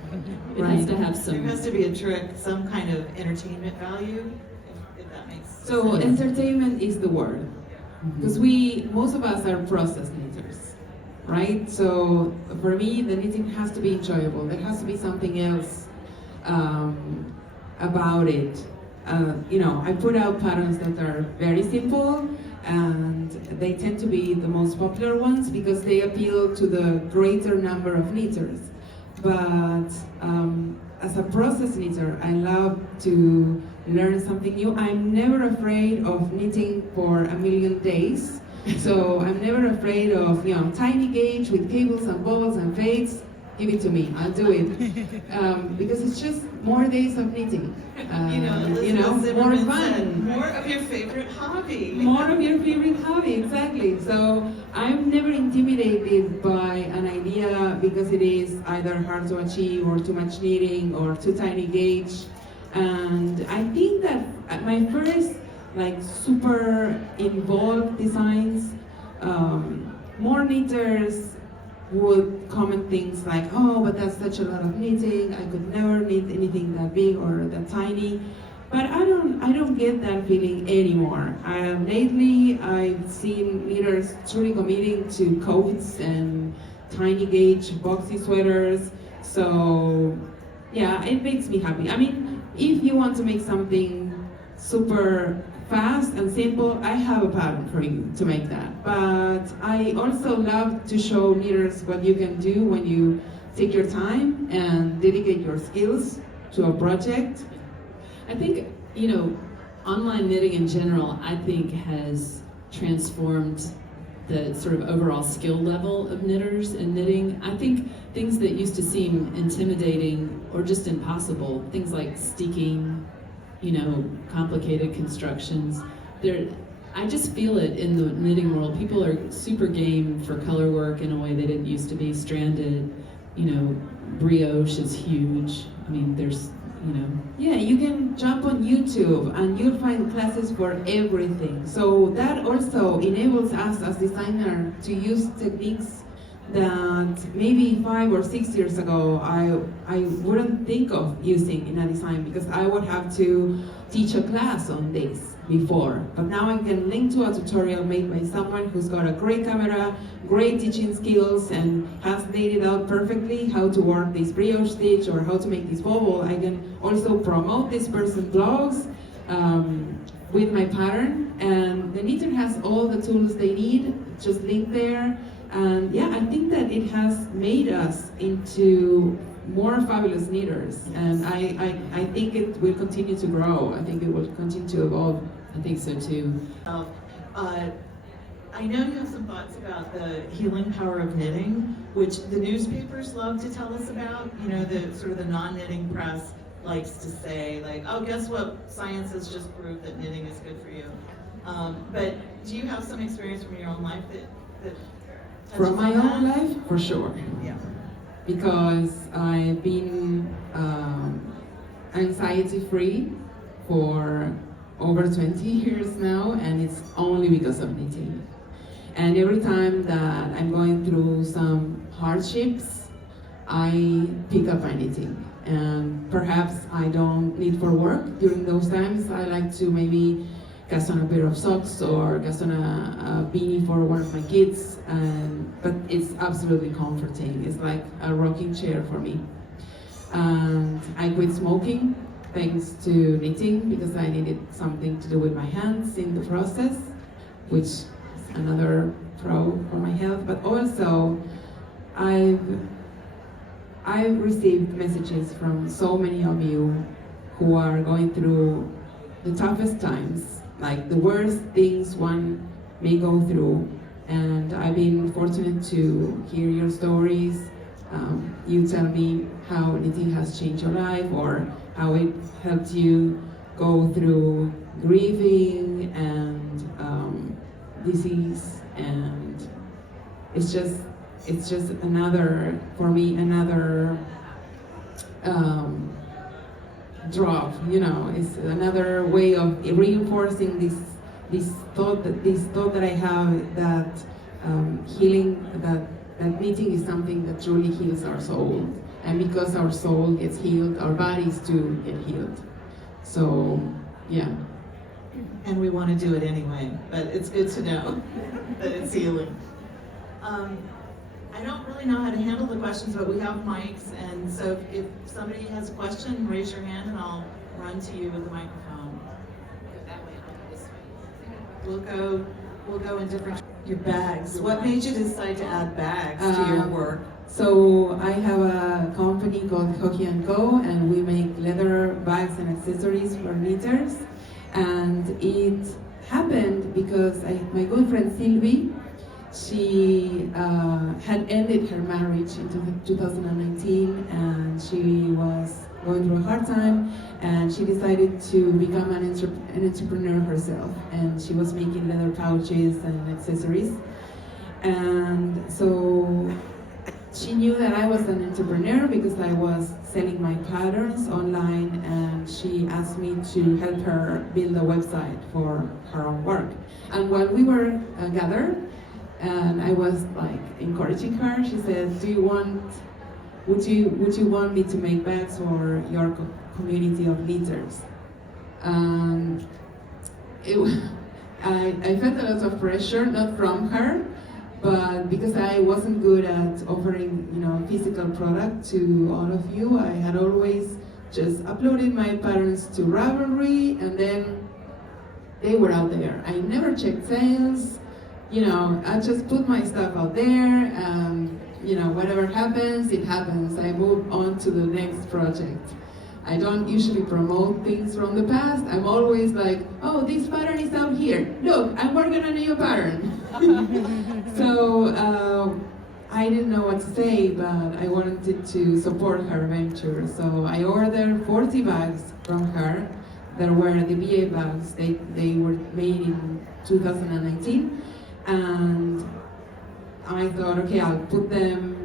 It has to have some... There has to be a trick, some kind of entertainment value, if that makes sense. So entertainment is the word, because most of us are process knitters, right? So for me, the knitting has to be enjoyable. There has to be something else about it. You know, I put out patterns that are very simple, and they tend to be the most popular ones because they appeal to the greater number of knitters. But as a process knitter, I love to learn something new. I'm never afraid of knitting for a million days. So I'm never afraid of, you know, tiny gauge with cables and balls and fades. Give it to me, I'll do it. Because it's just more days of knitting. More fun. More of your favorite hobby. More of your favorite hobby, exactly. So I'm never intimidated by an idea because it is either hard to achieve or too much knitting or too tiny gauge. And I think that my first super involved designs, more knitters would comment things like, oh, but that's such a lot of knitting, I could never knit anything that big or that tiny. But I don't get that feeling anymore. Lately, I've seen knitters truly committing to coats and tiny gauge boxy sweaters. So yeah, it makes me happy. I mean, if you want to make something super fast and simple, I have a pattern for you to make that. But I also love to show knitters what you can do when you take your time and dedicate your skills to a project. I think, you know, online knitting in general, I think, has transformed the sort of overall skill level of knitters and knitting. I think things that used to seem intimidating or just impossible, things like steeking, you know, complicated constructions, I just feel it in the knitting world. People are super game for color work in a way they didn't used to be. Stranded, you know, brioche is huge. I mean, there's, you know. Yeah, you can jump on YouTube and you'll find classes for everything. So that also enables us as designers to use techniques that maybe 5 or 6 years ago I wouldn't think of using in a design because I would have to teach a class on this before. But now I can link to a tutorial made by someone who's got a great camera, great teaching skills, and has laid it out perfectly how to work this brioche stitch or how to make this bobble. I can also promote this person's blogs. with my pattern, and the knitter has all the tools they need, just link there. And yeah, I think that it has made us into more fabulous knitters, and I think it will continue to grow. I think it will continue to evolve. I think so too. I know you have some thoughts about the healing power of knitting, which the newspapers love to tell us about. You know, the sort of the non-knitting press likes to say, like, oh, guess what? Science has just proved that knitting is good for you. But do you have some experience from your own life that From my own life, for sure. Yeah. Because I've been anxiety-free for over 20 years now, and it's only because of knitting. And every time that I'm going through some hardships, I pick up my knitting. And perhaps I don't knit for work during those times. I like to maybe cast on a pair of socks or cast on a beanie for one of my kids. But it's absolutely comforting. It's like a rocking chair for me. And I quit smoking thanks to knitting because I needed something to do with my hands in the process, which is another pro for my health. But also, I've received messages from so many of you who are going through the toughest times, like the worst things one may go through. And I've been fortunate to hear your stories. You tell me how knitting has changed your life, or how it helped you go through grieving and disease, and it's just another, for me, another drop, you know. It's another way of reinforcing this thought that I have, that healing, that knitting is something that truly heals our soul. And because our soul gets healed, our bodies too get healed. So, yeah. And we want to do it anyway, but it's good to know that it's healing. I don't really know how to handle the questions, but we have mics, and so if somebody has a question, raise your hand and I'll run to you with the microphone. Go that way, I'll go this way. We'll go in different. Your bags. What made you decide to add bags to your work? So I have a company called Hockey & Co, and we make leather bags and accessories for knitters. And it happened because my good friend Sylvie, she had ended her marriage in 2019, and she was going through a hard time, and she decided to become an entrepreneur herself, and she was making leather pouches and accessories. And so she knew that I was an entrepreneur because I was selling my patterns online, and she asked me to help her build a website for her own work. And while we were gathered, and I was like encouraging her, she said, would you want me to make bags for your community of knitters? I felt a lot of pressure, not from her, but because I wasn't good at offering, physical product to all of you. I had always just uploaded my patterns to Ravelry, and then they were out there. I never checked sales. I just put my stuff out there, and whatever happens, it happens. I move on to the next project. I don't usually promote things from the past. I'm always like, oh, this pattern is out here. Look, I'm working on a new pattern. So I didn't know what to say, but I wanted to support her venture. So I ordered 40 bags from her. There were the BA bags. They were made in 2019. And I thought, okay, I'll put them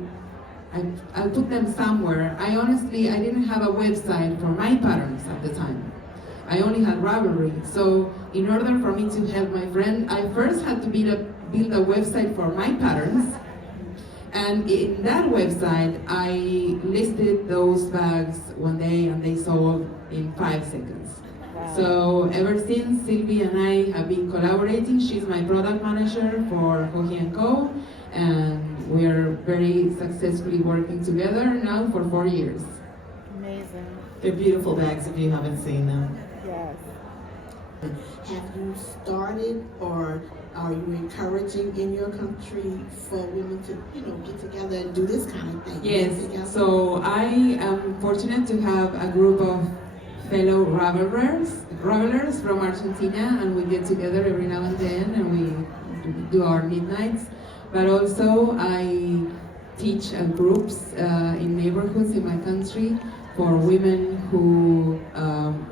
somewhere. I didn't have a website for my patterns at the time. I only had Ravelry. So in order for me to help my friend, I first had to build a website for my patterns. And in that website, I listed those bags one day, and they sold in 5 seconds. Wow. So ever since, Sylvie and I have been collaborating. She's my product manager for Hockey & Co. And we're very successfully working together now for 4 years. Amazing. They're beautiful bags if you haven't seen them. Yes. Have you started or are you encouraging in your country for women to, get together and do this kind of thing? Yes, so I am fortunate to have a group of fellow revelers from Argentina, and we get together every now and then and we do our midnights. But also I teach groups in neighborhoods in my country for women who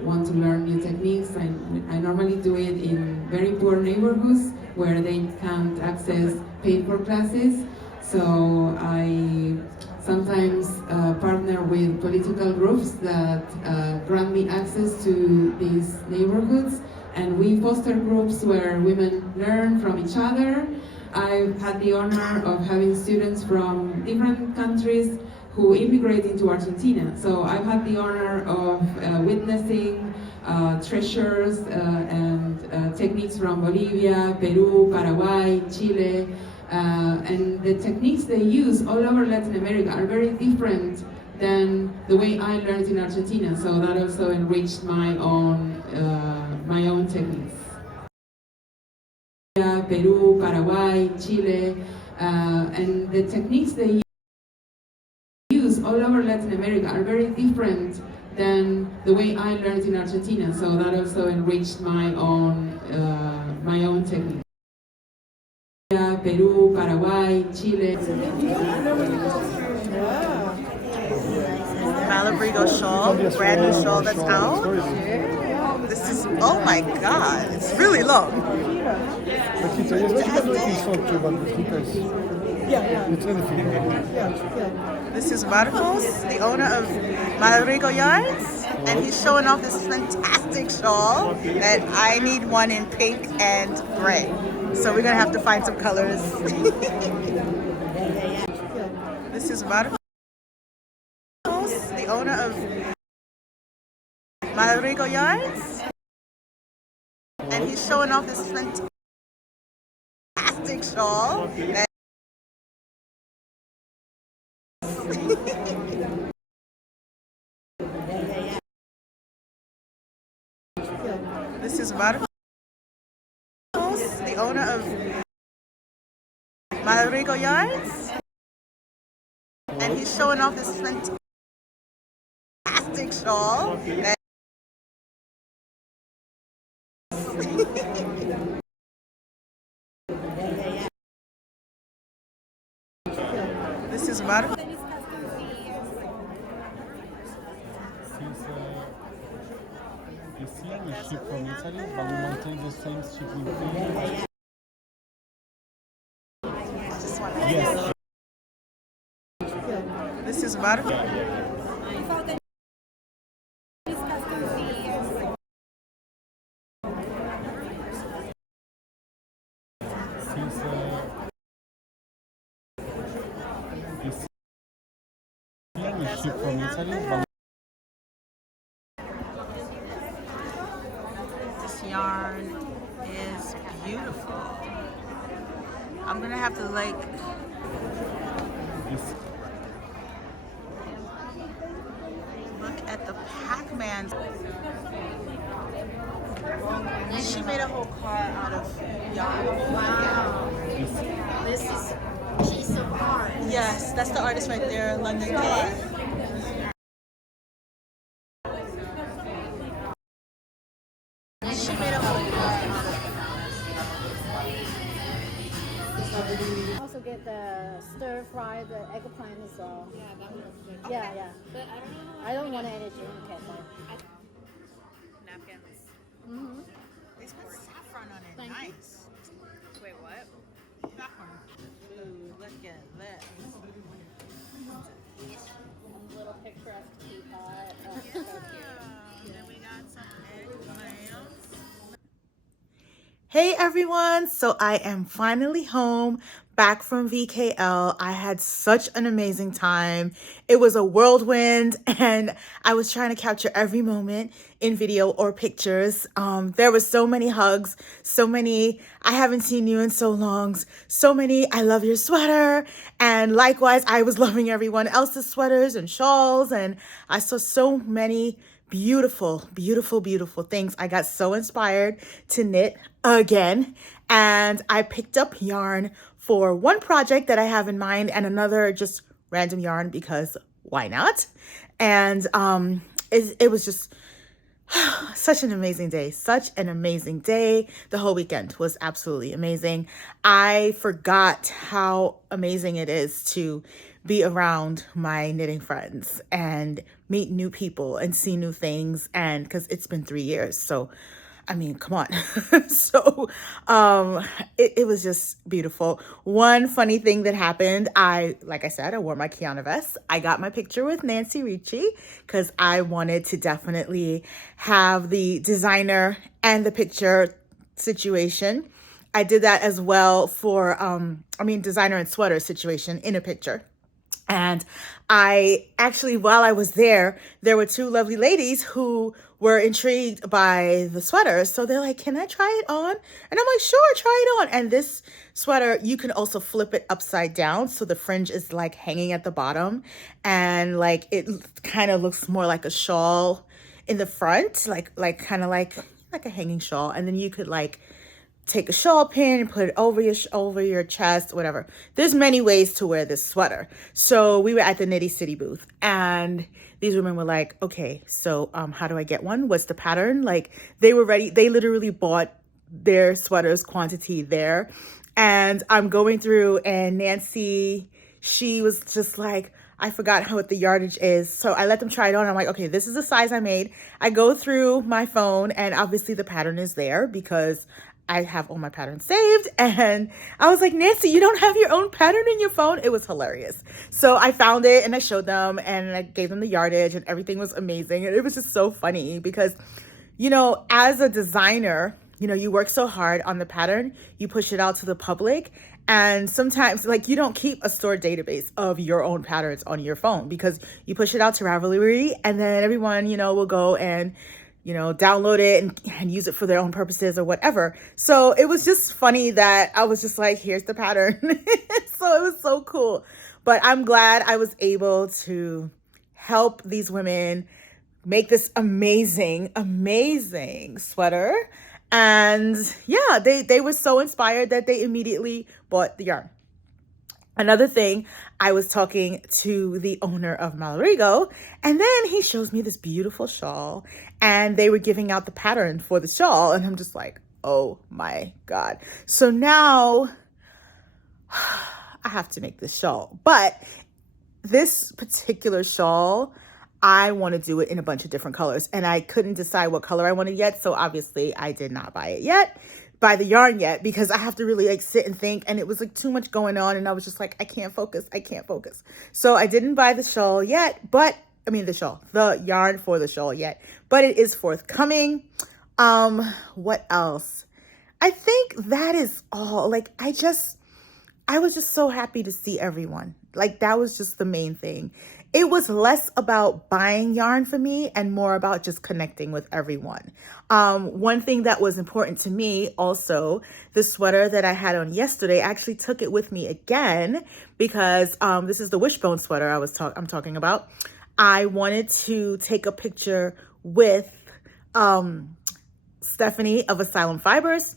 want to learn new techniques. I normally do it in very poor neighborhoods where they can't access paid for classes. So I sometimes partner with political groups that grant me access to these neighborhoods, and we foster groups where women learn from each other. I've had the honor of having students from different countries who immigrate into Argentina. So I've had the honor of witnessing treasures and techniques from Bolivia, Peru, Paraguay, Chile, and the techniques they use all over Latin America are very different than the way I learned in Argentina. So that also enriched my own techniques. Peru, Paraguay, Chile, and the techniques they use all over Latin America are very different than the way I learned in Argentina. So that also enriched my own techniques. Peru, Paraguay, Chile. Malabrigo shawl, brand new shawl that's out. This is, oh my God, it's really long. This is Marcos, the owner of Malabrigo Yarns, and he's showing off this fantastic shawl that I need one in pink and gray. So we're gonna have to find some colors. This is Marcos, the owner of Malabrigo Yarns, and he's showing off this fantastic shawl that this is Marcos, the owner of Malabrigo Yarns, and he's showing off this fantastic shawl that this is Marcos. Ici, we ship from Italy, but we maintain the same shipping fee. Yes. This is Marcos. We ship from Italy, but This yarn is beautiful. I'm gonna have to look at the Pac-Man. She made a whole car out of yarn. Wow. This is a piece of art. Yes, that's the artist right there, London K. She made a whole car out of Also get the stir fry, the eggplant as well. Yeah, that would look good. Yeah, yeah. But I don't want any drink at all. napkins. Mm-hmm. They put saffron on it. Nice. Wait, what? Saffron. Ooh, look at this. A little picturesque teapot. Oh, Yeah. so cute. Then we got some eggplants. Hey everyone, so I am finally home, back from VKL. I had such an amazing time. It was a whirlwind and I was trying to capture every moment in video or pictures. There were so many hugs, so many I haven't seen you in so long, so many I love your sweater, and likewise I was loving everyone else's sweaters and shawls, and I saw so many beautiful, beautiful, beautiful things. I got so inspired to knit again, and I picked up yarn for one project that I have in mind and another just random yarn because why not? And it was just such an amazing day, such an amazing day. The whole weekend was absolutely amazing. I forgot how amazing it is to be around my knitting friends and meet new people and see new things. And because it's been 3 years, so I mean, come on. So it was just beautiful. One funny thing that happened, like I said, I wore my Kyanna vest. I got my picture with Nancy Ricci because I wanted to definitely have the designer and the picture situation. I did that as well for, designer and sweater situation in a picture. And I actually, while I was there were two lovely ladies who were intrigued by the sweater. So they're like, can I try it on? And I'm like, sure, try it on. And this sweater, you can also flip it upside down. So the fringe is like hanging at the bottom. And like, it kind of looks more like a shawl in the front, like a hanging shawl. And then you could like take a shawl pin and put it over your chest, whatever. There's many ways to wear this sweater. So we were at the Nitty City booth and these women were like, okay, so how do I get one? What's the pattern? Like they were ready. They literally bought their sweaters quantity there. And I'm going through and Nancy, she was just like, I forgot what the yardage is. So I let them try it on. I'm like, okay, this is the size I made. I go through my phone and obviously the pattern is there because I have all my patterns saved. And I was like, Nancy, you don't have your own pattern in your phone? It was hilarious. So I found it and I showed them and I gave them the yardage and everything was amazing. And it was just so funny because, you know, as a designer, you know, you work so hard on the pattern, you push it out to the public. And sometimes like you don't keep a stored database of your own patterns on your phone because you push it out to Ravelry and then everyone, you know, will go and you know, download it and use it for their own purposes or whatever. So it was just funny that I was just like, here's the pattern. So it was so cool. But I'm glad I was able to help these women make this amazing, amazing sweater. And yeah, they were so inspired that they immediately bought the yarn. Another thing, I was talking to the owner of Malarigo, and then he shows me this beautiful shawl, and they were giving out the pattern for the shawl, and I'm just like, oh my God. So now I have to make this shawl, but this particular shawl, I want to do it in a bunch of different colors, and I couldn't decide what color I wanted yet, so obviously I did not buy the yarn yet because I have to really like sit and think, and it was like too much going on and I was just like, I can't focus. So I didn't buy the shawl yet, the yarn for the shawl yet, but it is forthcoming. What else? I think that is all. Like I was just so happy to see everyone. Like that was just the main thing. It was less about buying yarn for me and more about just connecting with everyone. One thing that was important to me also, the sweater that I had on yesterday, I actually took it with me again because this is the Wishbone sweater I'm talking about. I wanted to take a picture with Stephanie of Asylum Fibers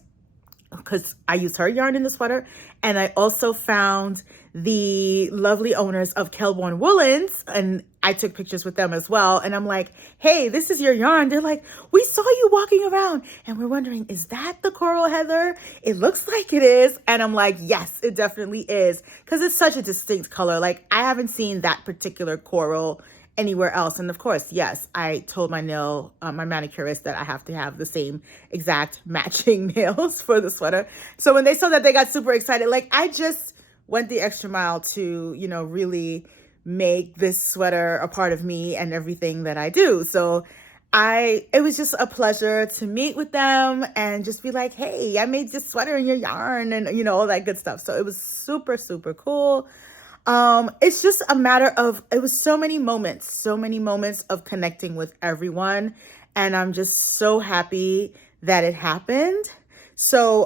because I used her yarn in the sweater. And I also found the lovely owners of Kelborn Woolens and I took pictures with them as well. And I'm like, hey, this is your yarn. They're like, we saw you walking around and we're wondering, is that the coral heather? It looks like it is. And I'm like, yes, it definitely is. Because it's such a distinct color. Like I haven't seen that particular coral anywhere else. And of course, yes, I told my manicurist that I have to have the same exact matching nails for the sweater. So when they saw that, they got super excited. Like I just went the extra mile to, you know, really make this sweater a part of me and everything that I do. So it was just a pleasure to meet with them and just be like, hey, I made this sweater in your yarn and, you know, all that good stuff. So it was super, super cool. It's just a matter of, it was so many moments of connecting with everyone. And I'm just so happy that it happened. So,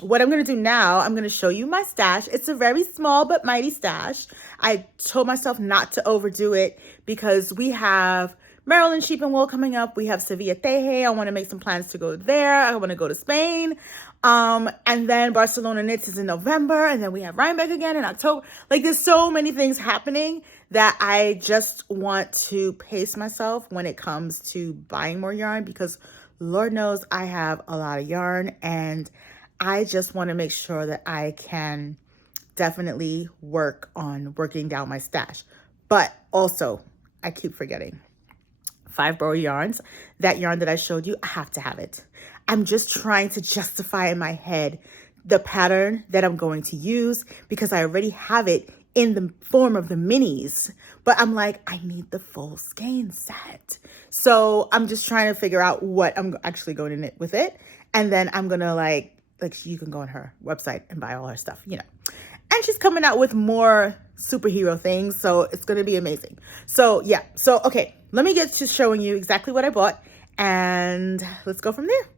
what I'm going to do now, I'm going to show you my stash. It's a very small but mighty stash. I told myself not to overdo it because we have Maryland Sheep and Wool coming up. We have Sevilla Teje. I want to make some plans to go there. I want to go to Spain. And then Barcelona Knits is in November. And then we have Rhinebeck again in October. Like, there's so many things happening that I just want to pace myself when it comes to buying more yarn, because Lord knows I have a lot of yarn, and I just want to make sure that I can definitely work on working down my stash. But also, I keep forgetting 5 Borough yarns. That yarn that I showed you, I have to have it. I'm just trying to justify in my head the pattern that I'm going to use, because I already have it in the form of the minis, but I'm like, I need the full skein set. So I'm just trying to figure out what I'm actually going to knit with it. And then I'm gonna like you can go on her website and buy all her stuff, you know. And she's coming out with more superhero things, so it's gonna be amazing. So yeah, so okay, let me get to showing you exactly what I bought, and let's go from there.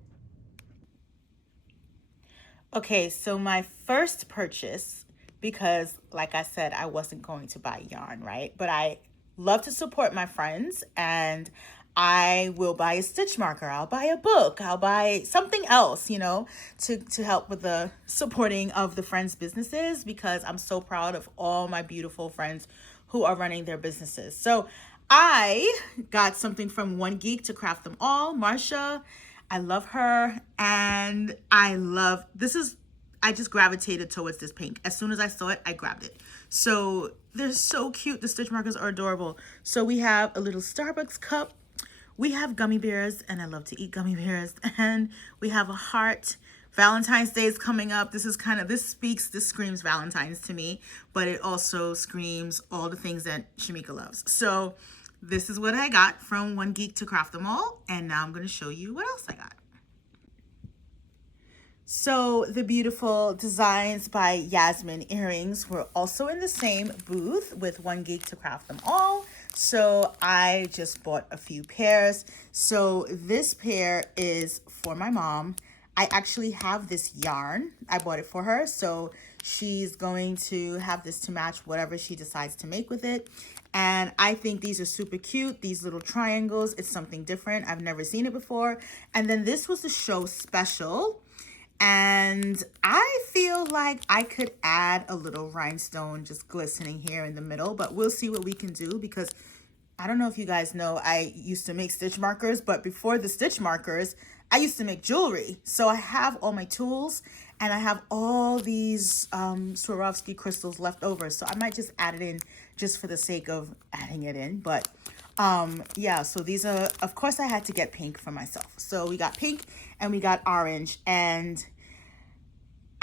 Okay, so my first purchase, because like I said, I wasn't going to buy yarn, right? But I love to support my friends, and I will buy a stitch marker. I'll buy a book. I'll buy something else, you know, to help with the supporting of the friends' businesses, because I'm so proud of all my beautiful friends who are running their businesses. So I got something from One Geek to Craft Them All, Marsha. I love her, and I just gravitated towards this pink. As soon as I saw it, I grabbed it. So they're so cute. The stitch markers are adorable. So we have a little Starbucks cup. We have gummy bears, and I love to eat gummy bears. And we have a heart. Valentine's Day is coming up. This screams Valentine's to me, but it also screams all the things that Shamika loves. So this is what I got from One Geek to Craft Them All. And now I'm going to show you what else I got. So the beautiful designs by Yasmin earrings were also in the same booth with One Geek to Craft Them All. So I just bought a few pairs. So this pair is for my mom. I actually have this yarn. I bought it for her. So she's going to have this to match whatever she decides to make with it. And I think these are super cute. These little triangles. It's something different. I've never seen it before. And then this was the show special. And I feel like I could add a little rhinestone just glistening here in the middle, but we'll see what we can do, because I don't know if you guys know, I used to make stitch markers, but before the stitch markers, I used to make jewelry. So I have all my tools, and I have all these Swarovski crystals left over. So I might just add it in just for the sake of adding it in. But yeah, so these are, of course I had to get pink for myself. So we got pink and we got orange, and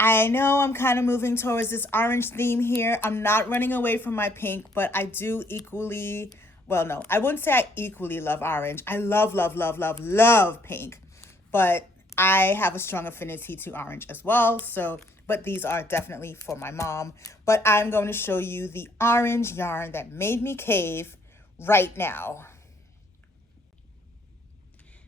I know I'm kind of moving towards this orange theme here. I'm not running away from my pink, but I do equally, well, no, I wouldn't say I equally love orange. I love, love, love, love, love pink, but I have a strong affinity to orange as well. So, but these are definitely for my mom. But I'm going to show you the orange yarn that made me cave right now.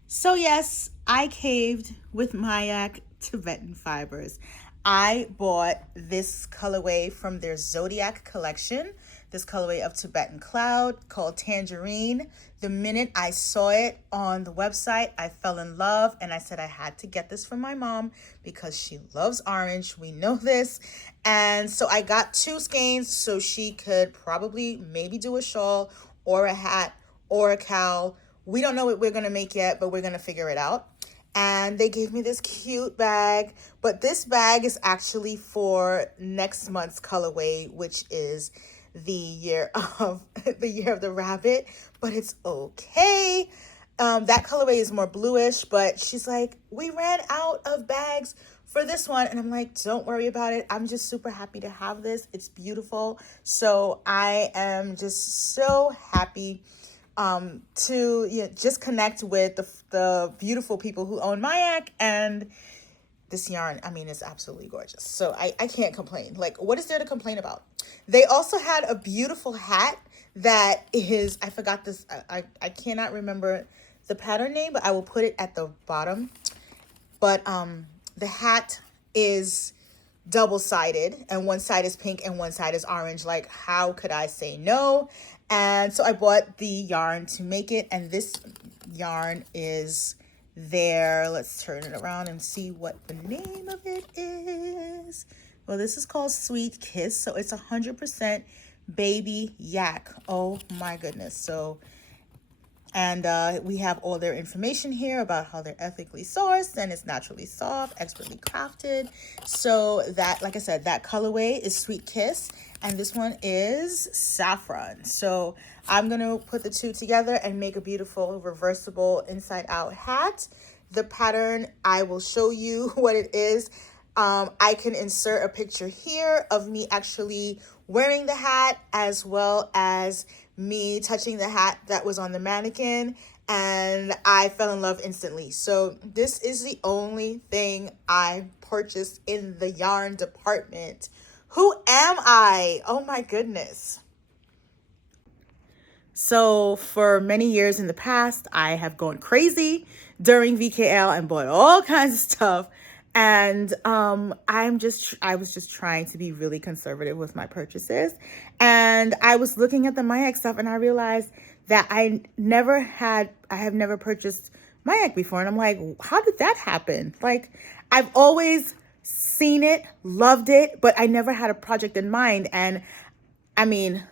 So yes, I caved with Mayak Tibetan fibers. I bought this colorway from their Zodiac collection, this colorway of Tibetan Cloud called Tangerine. The minute I saw it on the website, I fell in love, and I said I had to get this for my mom because she loves orange. We know this. And so I got 2 skeins so she could probably maybe do a shawl or a hat or a cowl. We don't know what we're going to make yet, but we're going to figure it out. And they gave me this cute bag, but this bag is actually for next month's colorway, which is the year of the rabbit, but it's okay. That colorway is more bluish, but she's like, we ran out of bags for this one. And I'm like, don't worry about it. I'm just super happy to have this. It's beautiful. So I am just so happy to just connect with the beautiful people who own Mayak, and this yarn, I mean, it's absolutely gorgeous. So I can't complain. Like, what is there to complain about? They also had a beautiful hat that is, I forgot this, I cannot remember the pattern name, but I will put it at the bottom. But the hat is double-sided, and one side is pink and one side is orange. Like, how could I say no? And so I bought the yarn to make it, and this yarn is there. Let's turn it around and see what the name of it is. Well, this is called Sweet Kiss, so it's 100% baby yak. Oh my goodness. So, and we have all their information here about how they're ethically sourced, and it's naturally soft, expertly crafted. So that, like I said, that colorway is Sweet Kiss, and this one is Saffron. So I'm gonna put the two together and make a beautiful reversible inside out hat. The pattern, I will show you what it is. I can insert a picture here of me actually wearing the hat, as well as me touching the hat that was on the mannequin, and I fell in love instantly. So this is the only thing I purchased in the yarn department. Who am I? Oh my goodness. So for many years in the past, I have gone crazy during VKL and bought all kinds of stuff. And I was just trying to be really conservative with my purchases. And I was looking at the Mayak stuff, and I realized that I have never purchased Mayak before. And I'm like, how did that happen? Like, I've always seen it, loved it, but I never had a project in mind. And I mean,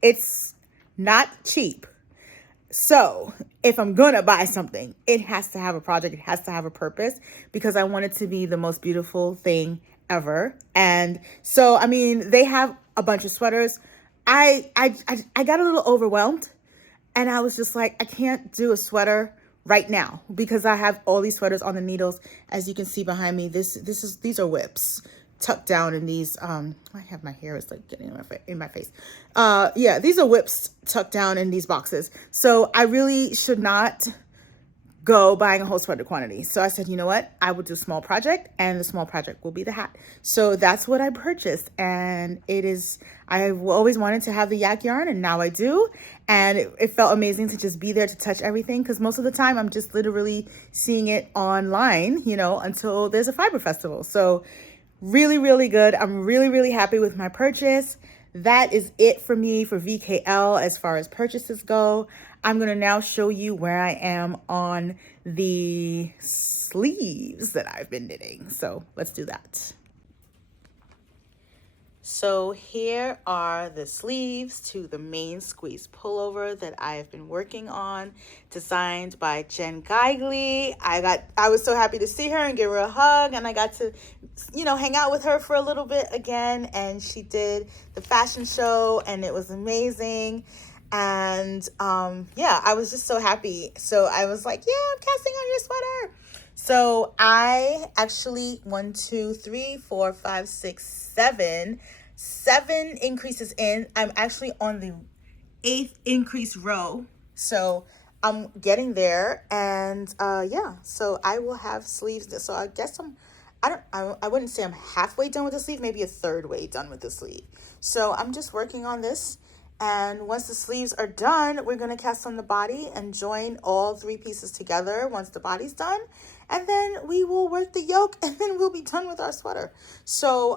it's not cheap. So if I'm gonna buy something, it has to have a project, it has to have a purpose, because I want it to be the most beautiful thing ever. And so, I mean, they have a bunch of sweaters. I got a little overwhelmed, and I was just like, I can't do a sweater right now because I have all these sweaters on the needles. As you can see behind me, these are whips tucked down in these, I have my hair is like getting in my face. Yeah, these are whips tucked down in these boxes. So I really should not go buying a whole sweater quantity. So I said, you know what? I will do a small project, and the small project will be the hat. So that's what I purchased. And I've always wanted to have the yak yarn, and now I do. And it felt amazing to just be there to touch everything, because most of the time I'm just literally seeing it online, you know, until there's a fiber festival. So really, really good. I'm really, really happy with my purchase. That is it for me for VKL as far as purchases go. I'm going to now show you where I am on the sleeves that I've been knitting. So let's do that. So here are the sleeves to the main squeeze pullover that I have been working on, designed by Jen Geigley. I was so happy to see her and give her a hug, and I got to, you know, hang out with her for a little bit again, and she did the fashion show, and it was amazing. And yeah, I was just so happy. So I was like, yeah, I'm casting on your sweater. So I actually 7 increases in. I'm actually on the 8th increase row. So I'm getting there. And yeah, so I will have sleeves. So I guess I wouldn't say I'm halfway done with the sleeve, maybe a third way done with the sleeve. So I'm just working on this. And once the sleeves are done, we're going to cast on the body and join all 3 pieces together once the body's done. And then we will work the yoke, and then we'll be done with our sweater. So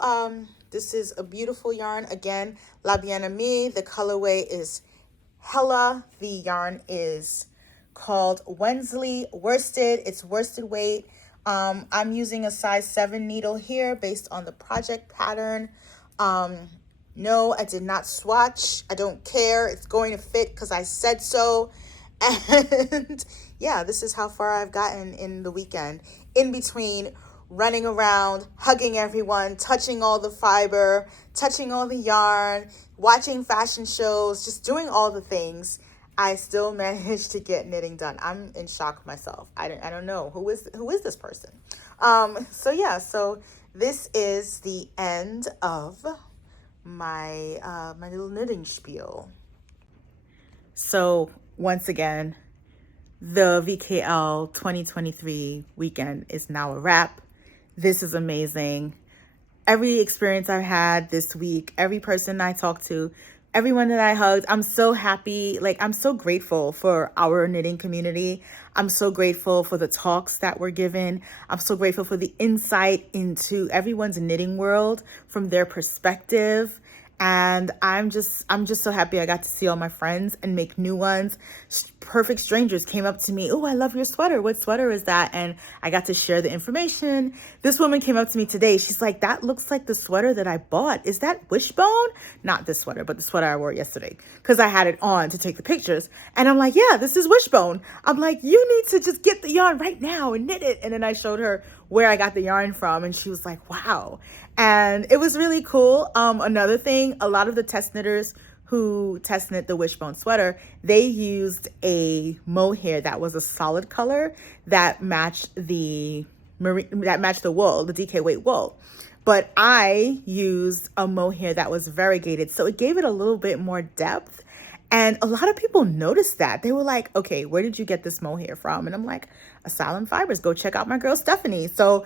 this is a beautiful yarn. Again, La Bien Amie. The colorway is Hella. The yarn is called Wensley Worsted. It's worsted weight. I'm using a size 7 needle here based on the project pattern. No, I did not swatch. I don't care. It's going to fit because I said so. And yeah, this is how far I've gotten in the weekend. In between running around, hugging everyone, touching all the fiber, touching all the yarn, watching fashion shows, just doing all the things, I still managed to get knitting done. I'm in shock myself. I don't know who is this person. So yeah, so this is the end of my my little knitting spiel. So once again, the VKL 2023 weekend is now a wrap. This is amazing. Every experience I've had this week, every person I talked to, everyone that I hugged, I'm so happy. Like, I'm so grateful for our knitting community. I'm so grateful for the talks that were given. I'm so grateful for the insight into everyone's knitting world from their perspective. And I'm just so happy I got to see all my friends and make new ones. Perfect strangers came up to me. Oh, I love your sweater. What sweater is that? And I got to share the information. This woman came up to me today. She's like, that looks like the sweater that I bought. Is that Wishbone? Not this sweater, but the sweater I wore yesterday, because I had it on to take the pictures. And I'm like, yeah, this is Wishbone. I'm like, you need to just get the yarn right now and knit it. And then I showed her where I got the yarn from, and she was like, wow. And it was really cool. Another thing, a lot of the test knitters who test knit the Wishbone sweater, they used a mohair that was a solid color that matched the wool, the DK weight wool. But I used a mohair that was variegated, so it gave it a little bit more depth. And a lot of people noticed that. They were like, okay, where did you get this mohair from? And I'm like, Asylum Fibers, go check out my girl Stephanie. So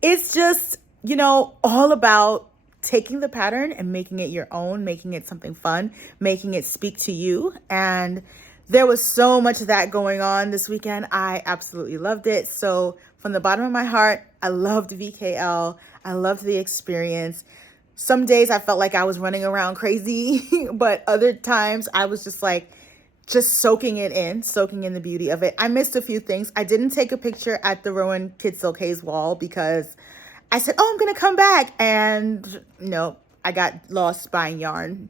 it's just, you know, all about taking the pattern and making it your own, making it something fun, making it speak to you. And there was so much of that going on this weekend. I absolutely loved it. So from the bottom of my heart, I loved VKL. I loved the experience. Some days I felt like I was running around crazy, but other times I was just like, just soaking in the beauty of it. I missed a few things. I didn't take a picture at the Rowan Kid Silk Haze wall because I said, oh, I'm going to come back. And no, I got lost buying yarn.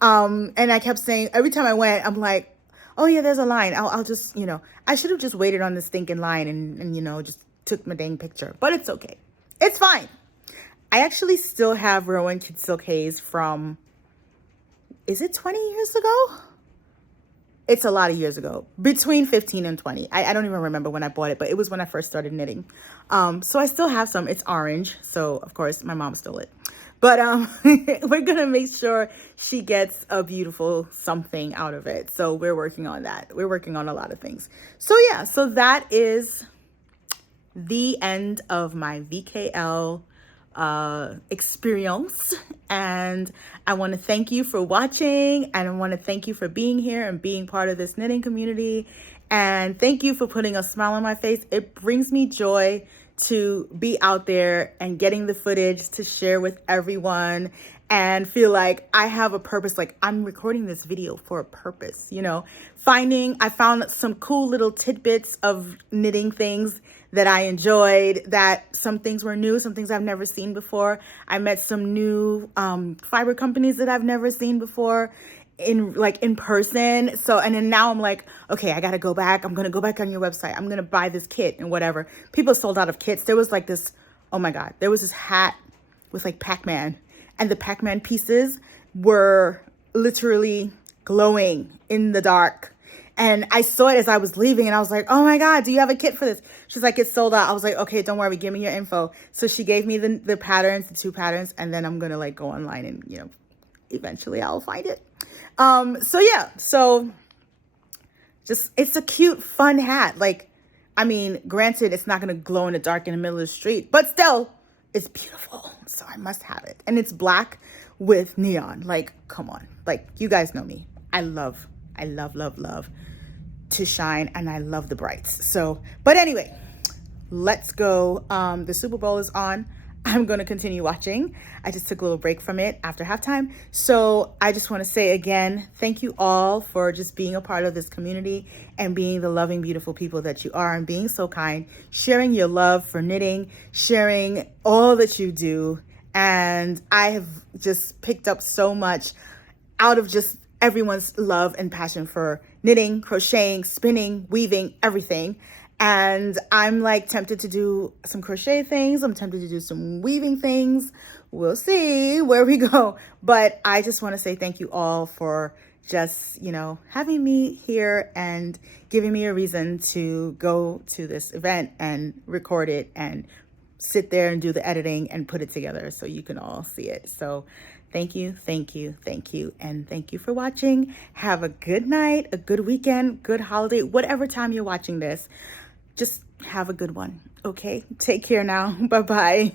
And I kept saying, every time I went, I'm like, oh yeah, there's a line. I'll just, you know, I should have just waited on this stinking line and, you know, just took my dang picture, but it's okay. It's fine. I actually still have Rowan Kid Silk Haze from, is it 20 years ago? It's a lot of years ago, between 15 and 20. I don't even remember when I bought it, but it was when I first started knitting. So I still have some. It's orange. So of course my mom stole it, but we're going to make sure she gets a beautiful something out of it. So we're working on that. We're working on a lot of things. So yeah, so that is the end of my VKL experience, and I want to thank you for watching, and I want to thank you for being here and being part of this knitting community, and thank you for putting a smile on my face. It brings me joy to be out there and getting the footage to share with everyone and feel like I have a purpose, like I'm recording this video for a purpose, you know. I found some cool little tidbits of knitting things that I enjoyed, that some things were new, some things I've never seen before. I met some new fiber companies that I've never seen before in person. So, and then now I'm like, okay, I gotta go back. I'm gonna go back on your website. I'm gonna buy this kit and whatever. People sold out of kits. There was like this, oh my God, there was this hat with like Pac-Man, and the Pac-Man pieces were literally glowing in the dark. And I saw it as I was leaving, and I was like, oh my God, do you have a kit for this? She's like, it's sold out. I was like, okay, don't worry, give me your info. So she gave me the patterns, the 2 patterns, and then I'm gonna like go online and, you know, eventually I'll find it. So yeah, so just, it's a cute, fun hat. Like, I mean, granted, it's not gonna glow in the dark in the middle of the street, but still, it's beautiful. So I must have it. And it's black with neon. Like, come on. Like, you guys know me. I love to shine, and I love the brights. So, but anyway, let's go. The Super Bowl is on. I'm going to continue watching. I just took a little break from it after halftime. So I just want to say again, thank you all for just being a part of this community and being the loving, beautiful people that you are, and being so kind, sharing your love for knitting, sharing all that you do. And I have just picked up so much out of just everyone's love and passion for knitting, crocheting, spinning, weaving, everything. And I'm like tempted to do some crochet things. I'm tempted to do some weaving things. We'll see where we go. But I just want to say thank you all for just, you know, having me here and giving me a reason to go to this event and record it and sit there and do the editing and put it together so you can all see it. So thank you, thank you, thank you, and thank you for watching. Have a good night, a good weekend, good holiday, whatever time you're watching this. Just have a good one, okay? Take care now. Bye-bye.